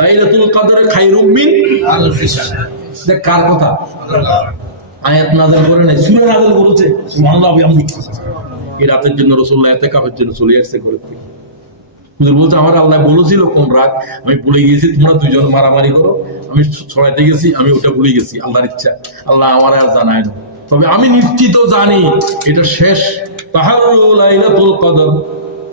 লাইলাতুল কদর খায়রুম মিন আলফি শাহর। দেখ কার কথা? আয়াত নাযিল করে নাই, সূরা নাযিল করেছে। সুবহানাল্লাহ। এই রাতের জন্য রাসূলুল্লাহ ইতিকাফের জন্য চলে আসছে ঘরে থেকে। হুজুর বলছে আমার আল্লাহ বলেছিল কোন রাত, আমি ভুলে গেছি, তোমরা দুইজন মারামারি করো, আমি ছড়াইতে গেছি, আমি ওটা ভুলে গেছি। আল্লাহর ইচ্ছা, আল্লাহ আমার আর জানায় না। তবে আমি নিশ্চিত জানি এটা শেষ। তাহাররু লাইলাতুল কদর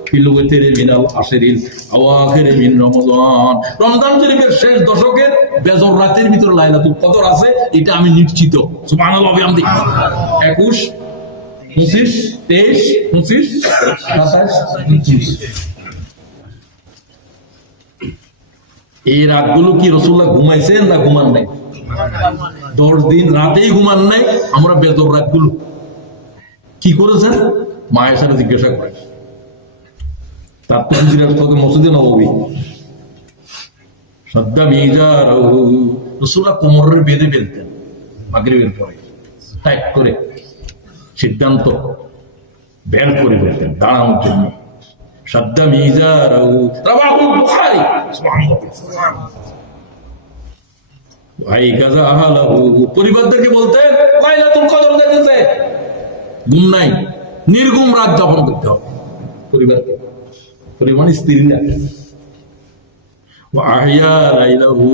ফিল ওয়াতিরি মিনাল আশরিল আওয়াখির মিন রমাদান। রমজান শরীফের শেষ দশকের বেজর রাতের ভিতরে লাইলাতুল কদর আছে, এটা আমি নিশ্চিত। সুবহানাল্লাহ। 21, 25, 23, 25, 27, 29। এই রাতগুলো কি রাসূলুল্লাহ ঘুমাইছেন না ঘুমান নাই? 10 দিন রাতেই ঘুমান নাই। আমরা বেজর রাতগুলো কি করেছেন? মায়ের সাথে জিজ্ঞাসা করে তার তঞ্জিরার তোকে মসজিদে নববী শ্রদ্ধা মিজার রসুল্লাহ কোমরের বেঁধে ফেলতেন মাগরিবের পরে টাইট করে সিদ্ধান্ত বের করে ফেলতেন দাঁড়ানোর জন্য শ্রদ্ধা মিজার রাওয়াহুল বুখারী সুবহানাল্লাহ। ভাই গাজা আহলাহু পরিবারদেরকে বলতেন লাইলাতুল কদর দেখেছে, ঘুম নাই, নির্ঘুম রাত যাপন করতে হবে পরিবারকে, পরিবার স্ত্রী না। ওয়াহিয়া লাইলাহু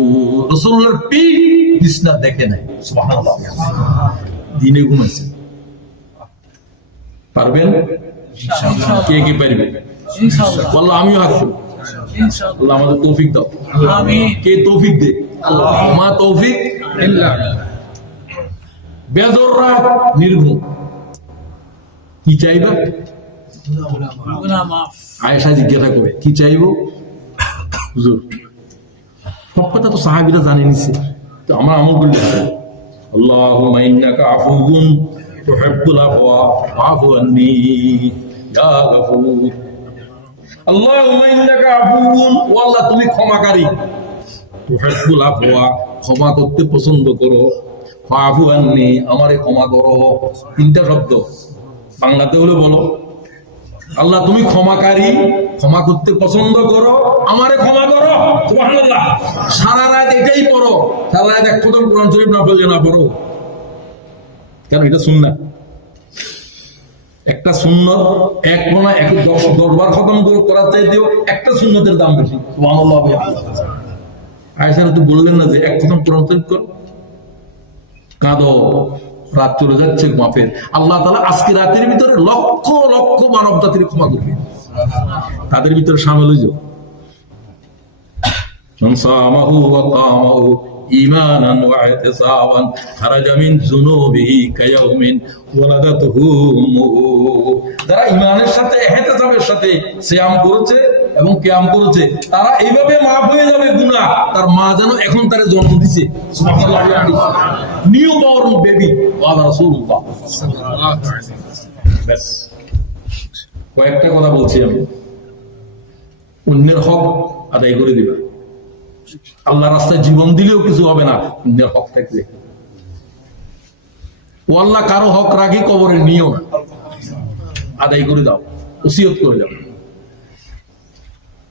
রাসূলুল্লাহর পিঠ বিছনা দেখে নাই, সুবহানাল্লাহ। দিনে ঘুমাইছে। পারবেন ইনশাআল্লাহ? কে কে পারবে ইনশাআল্লাহ? আল্লাহ আমিও হাঁটবো ইনশাআল্লাহ। আল্লাহ আমাদের তৌফিক দাও, আমিন। কে তৌফিক দে? আল্লাহ। মা তৌফিক ইল্লা বেজর রাত নির্ঘুম। কি চাইবা? গুনাহ মাফ। আয়েশা জিজ্ঞাসা করে কি চাইবো হুজুর? সব কথা তো সাহাবীরা জানে নিছে, তো আমরা আমল করলে আল্লাহুম্মা ইন্নাকা আফুউন তুহিব্বুল আফওয়া ফাআফু আন্নী ইয়া গফুর। আল্লাহুম্মা ইন্নাকা আফুউন, ও আল্লাহ তুমি ক্ষমাকারী, তুহিব্বুল আফওয়া ক্ষমা করতে পছন্দ করো, ফাআফু আন্নী আমারে ক্ষমা করো। তিনটা শব্দ বাংলাতে হলে বলো আল্লাহ তুমি ক্ষমাকারী, ক্ষমা করতে পছন্দ করো, আমারে ক্ষমা করো। সুবহানাল্লাহ। সারা রাত এটাই পড়ো, সারা রাত এক খতম কোরআন শরীফ না পড়লে না পড়ো কেন? এটা সুন্নাত। একটা সুন্নত এক মনে 10 বার খতম করার চাইতেও একটা সুন্নতের দাম বেশি। সুবহানাল্লাহ। আয়েশা তো বললেন না যে এক খতম কোরআন শরীফ কর, কাঁদো, রাত চলে যাচ্ছে মাফের। আল্লাহ তাআলা আজকে রাতের ভিতরে লক্ষ লক্ষ মানব জাতির ক্ষমা করবে, তাদের ভিতরে শামিল হয়ে যাও। মান সামাহু ওয়া কামাহু ঈমানান ওয়া ইহতিসাবান খারাজা মিন যুনুবিহি কায়াউমিন ওয়ালাদাতুহু উম্মুহু। যারা ঈমানের সাথে ইহতিসাবের সাথে সিয়াম করেছে এবং কিয়াম করেছে, তারা এইভাবে মাফ হয়ে যাবে গুনাহ, তার মা যেন এখন তারে জন্ম দিয়েছে। সুবহানাল্লাহ। নিউ বর্ন বেবি ওয়া রাসূলুল্লাহ সাল্লাল্লাহু আলাইহি ওয়াসাল্লাম। বাস কয়েকটা কথা বলছি আমি। অন্যের হক আদায় করে দিবা। আল্লাহর রাস্তায় জীবন দিলেও কিছু হবে না অন্যের হক থাকলে। ও আল্লাহ কারো হক রাখি কবরে নিও না, আদায় করে দাও, ওসিয়ত করে দাও।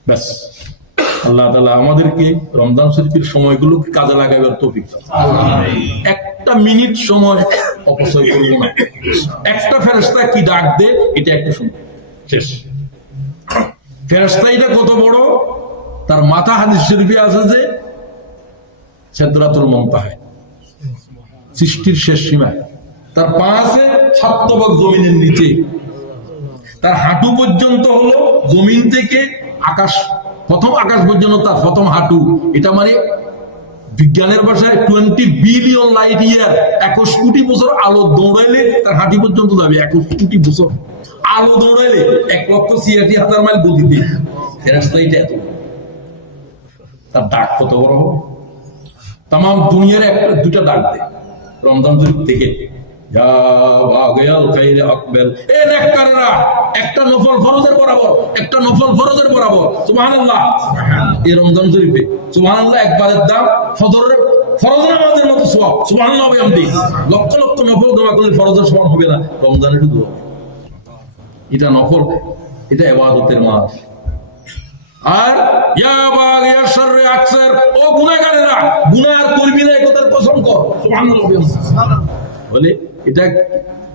ব্যাস। আল্লাহ তাআলা আমাদেরকে রমজান শরীফের সময়গুলোকে কাজে লাগাবার তৌফিক দাও। একটা মিনিট সময় অপচয় করব না। একটা ফেরেশতা কি ডাক দে এটা একটা শুনবো, শেষ। ফেরেশতা এটা কত বড়, তার মাথা হাদিস শরীফে আছে যে সিদরাতুল মুনতাহা, সৃষ্টির শেষ সীমায়। তার পা আছে 7 তবক জমিনের নিচে, তার হাঁটু পর্যন্ত হলো জমিন থেকে আকাশ, প্রথম আকাশ পর্যন্ত তার প্রথম হাঁটু। এটা মানে বিজ্ঞানের ভাষায় 20 বিলিয়ন লাইট ইয়ার, 21 কোটি বছর আলো দৌড়াইলে তার হাঁটি পর্যন্ত যাবে। 21 কোটি বছর আলো দৌড়াইলে 1,86,000 মাইল গতিতে। ফেরেশতা এটা এত, তার ডাক কত বড় হবে। তাম দুনিয়ার একটা দুটা ডাক দেয় রমজান শরীফ থেকে, একটা নফল ফরজের বরাবর, একটা নফল ফরজের বরাবর। সুবহানাল্লাহ। এই রমজান শরীফে সুবহানাল্লাহ একবারের দাম ফজরের ফরজ নামাজের মতো সওয়াব। সুবহানাল্লাহ। লক্ষ লক্ষ নফল দোয়া করলে ফরজের সমান হবে না, রমজানের শুধু হবে। এটা নফল, এটা ইবাদতের মাস। আর ইয়া বাগিয়া শাররি আকসার, ও গুনাহগারেরা, গুনাহ করবি না একটার কসম কর। সুবহানাল্লাহ। বলে এটা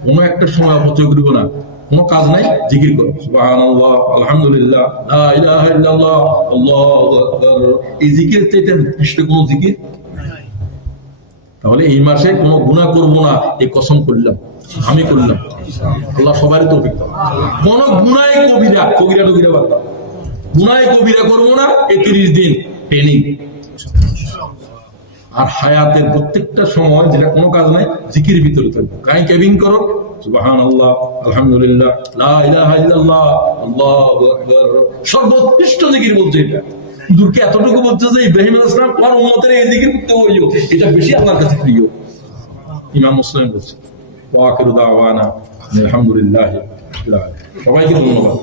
কোন একটা সময় অপচয় করব না, কোন কাজ নাই, জিকির করো সুবহানাল্লাহ, আলহামদুলিল্লাহ, লা ইলাহা ইল্লাল্লাহ, আল্লাহু আকবার। এই জিকিরের চাইতে উৎকৃষ্ট কোন জিকির নাই। তাহলে এই মাসে কোনো গুনাহ করব না এই কসম করলাম, আমি করলাম। আল্লাহ সবারই তৌফিক দাও। কোন গুনাহ কবিরা কবিরা বাদ দাও, গুনাহ কবিরা করব না এই 30 দিন ট্রেনিং। আর হায়াতের প্রত্যেকটা সময় যেটা কোনো কাজ নাই, জিকির ভিতরে থাকবে। কাই কেবিং করো সুবহানাল্লাহ, আলহামদুলিল্লাহ, লা ইলাহা ইল্লাল্লাহ, আল্লাহু আকবার। সর্বোৎকৃষ্ট জিকির বলছে এটা। দূরকে এতটুকু বলছে যে ইব্রাহিম আলাইহিস সালাম তার উম্মতের এই জিকির করতে বলিও, এটা বেশি আল্লাহর কাছে প্রিয়। ইমাম মুসলিম বলছে ওয়া আখিরু দাওয়ানা আলহামদুলিল্লাহ। সবাইকে ধন্যবাদ।